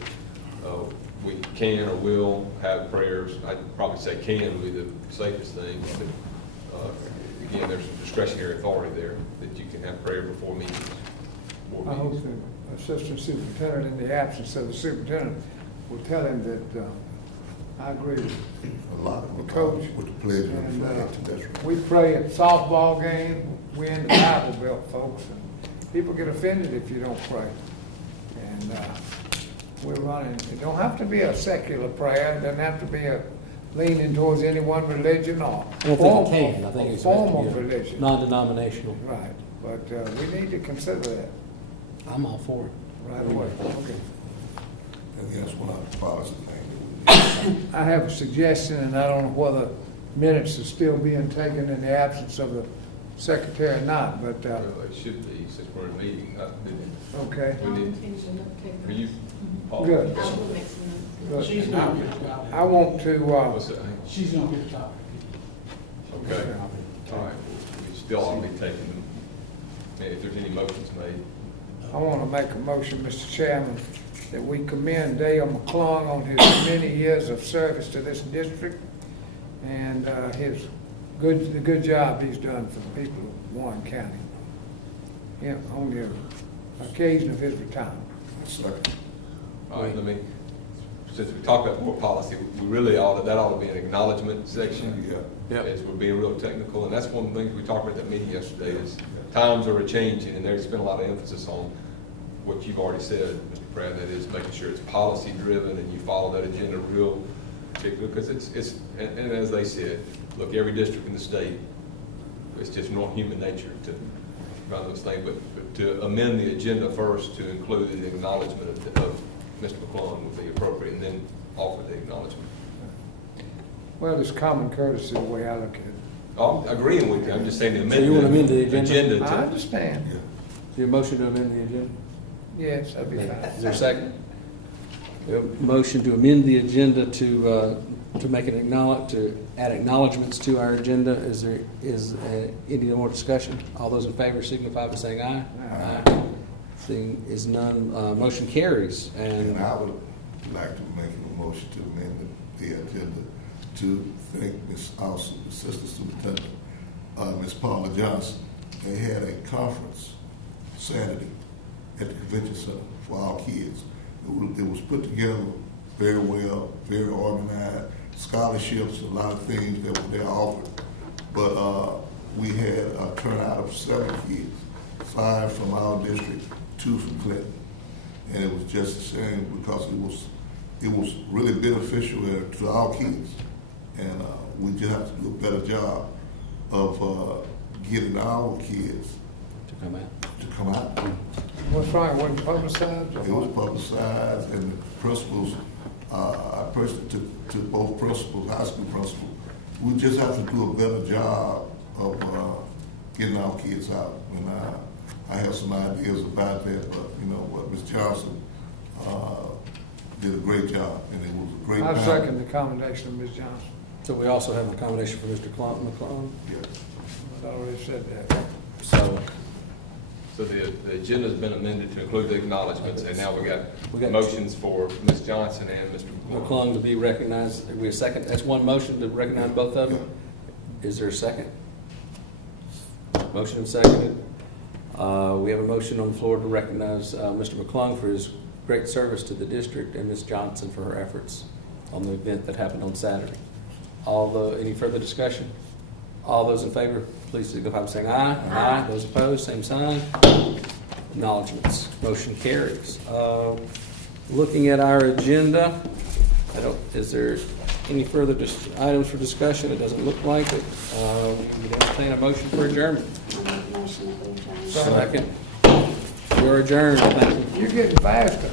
we can or will have prayers. I'd probably say can would be the safest thing. But, again, there's some discretionary authority there that you can have prayer before meetings. board I hope meetings. the assistant superintendent, in the absence of the superintendent, will tell him that I agree with A lot of them, Coach. with the pledge of And, flag to that's right. we pray at softball game, we in the Bible Belt, folks, and people get offended if you don't pray. And we're running, it don't have to be a secular prayer, it doesn't have to be a leaning towards any one religion or I don't think it can. I think it's form supposed of to be religion. non-denominational. Right, but we need to consider that I'm all for it. right away. Okay. And that's one of the policy things. I have a suggestion, and I don't know whether minutes are still being taken in the absence of the secretary or not, but, Well, it should be, since we're in a meeting. okay. We need, are you, Paul? Good. Good. She's not going to stop. I want to, What's that? She's going to get the topic. Okay, all right, we still ought to be taking them, and if there's any motions made. I want to make a motion, Mr. Chairman, that we commend Dale McClung on his many years of service to this district and the good job he's done for the people of Warren County. Yeah, on your occasion of his retirement. Second. All right, since we talked about board policy, we really that ought to be an acknowledgement section. Yeah. As we're being real technical, and that's one of the things we talked about at that meeting yesterday, is times are changing, and there's been a lot of emphasis on what you've already said, Mr. Pratt, that is making sure it's policy driven and you follow that agenda real particular, because and as they said, look, every district in the state, it's just normal human nature to run those things, but to amend the agenda first to include the acknowledgement of Mr. McClung would be appropriate, and then offer the acknowledgement. Well, it's common courtesy the way I look at it. I'm agreeing with you, I'm just saying the So you want to amend the agenda I to, understand. Your motion to amend the agenda? Yes, that'd be fine. Is there a second? We have a motion to amend the agenda to make an to add acknowledgements to our agenda. Is there any more discussion? All those in favor signify by saying aye. Aye. Seeing is none, motion carries. And I would like to make a motion to amend the agenda to thank Ms. Austin, Assistant Superintendent, Ms. Paula Johnson. They had a conference Saturday at the convention center for our kids. It was put together very well, very organized, scholarships, a lot of things that were there offered. But we had a turnout of 7 kids, 5 from our district, 2 from Clinton. And it was just the same because it was really beneficial to our kids. And we just have to do a better job of getting our kids to come out. What's wrong, wasn't publicized? It was publicized, and the principals, I personally to both principals, high school principals, we just have to do a better job of getting our kids out. And I have some ideas about that, but you know what, Ms. Johnson did a great job, and it was a great I time. second the commendation of Ms. Johnson. So we also have an accommodation for Mr. McClung. Yes. I already said that. so the agenda's been amended to include the acknowledgements, and now we got got motions for Ms. Johnson and Mr. McClung. McClung to be recognized. We have a second. That's one motion to recognize both of them. Is there a second? Motion and seconded. We have a motion on the floor to recognize Mr. McClung for his great service to the district and Ms. Johnson for her efforts on the event that happened on Saturday. Any further discussion? All those in favor, please signify by saying aye. Aye. Those opposed, same sign. Acknowledgements. Motion carries. Looking at our agenda, is there any further items for discussion? It doesn't look like it. We'd entertain a motion for adjournment. I make a motion that we adjourn. Second. You're adjourned. Thank you. You're getting faster.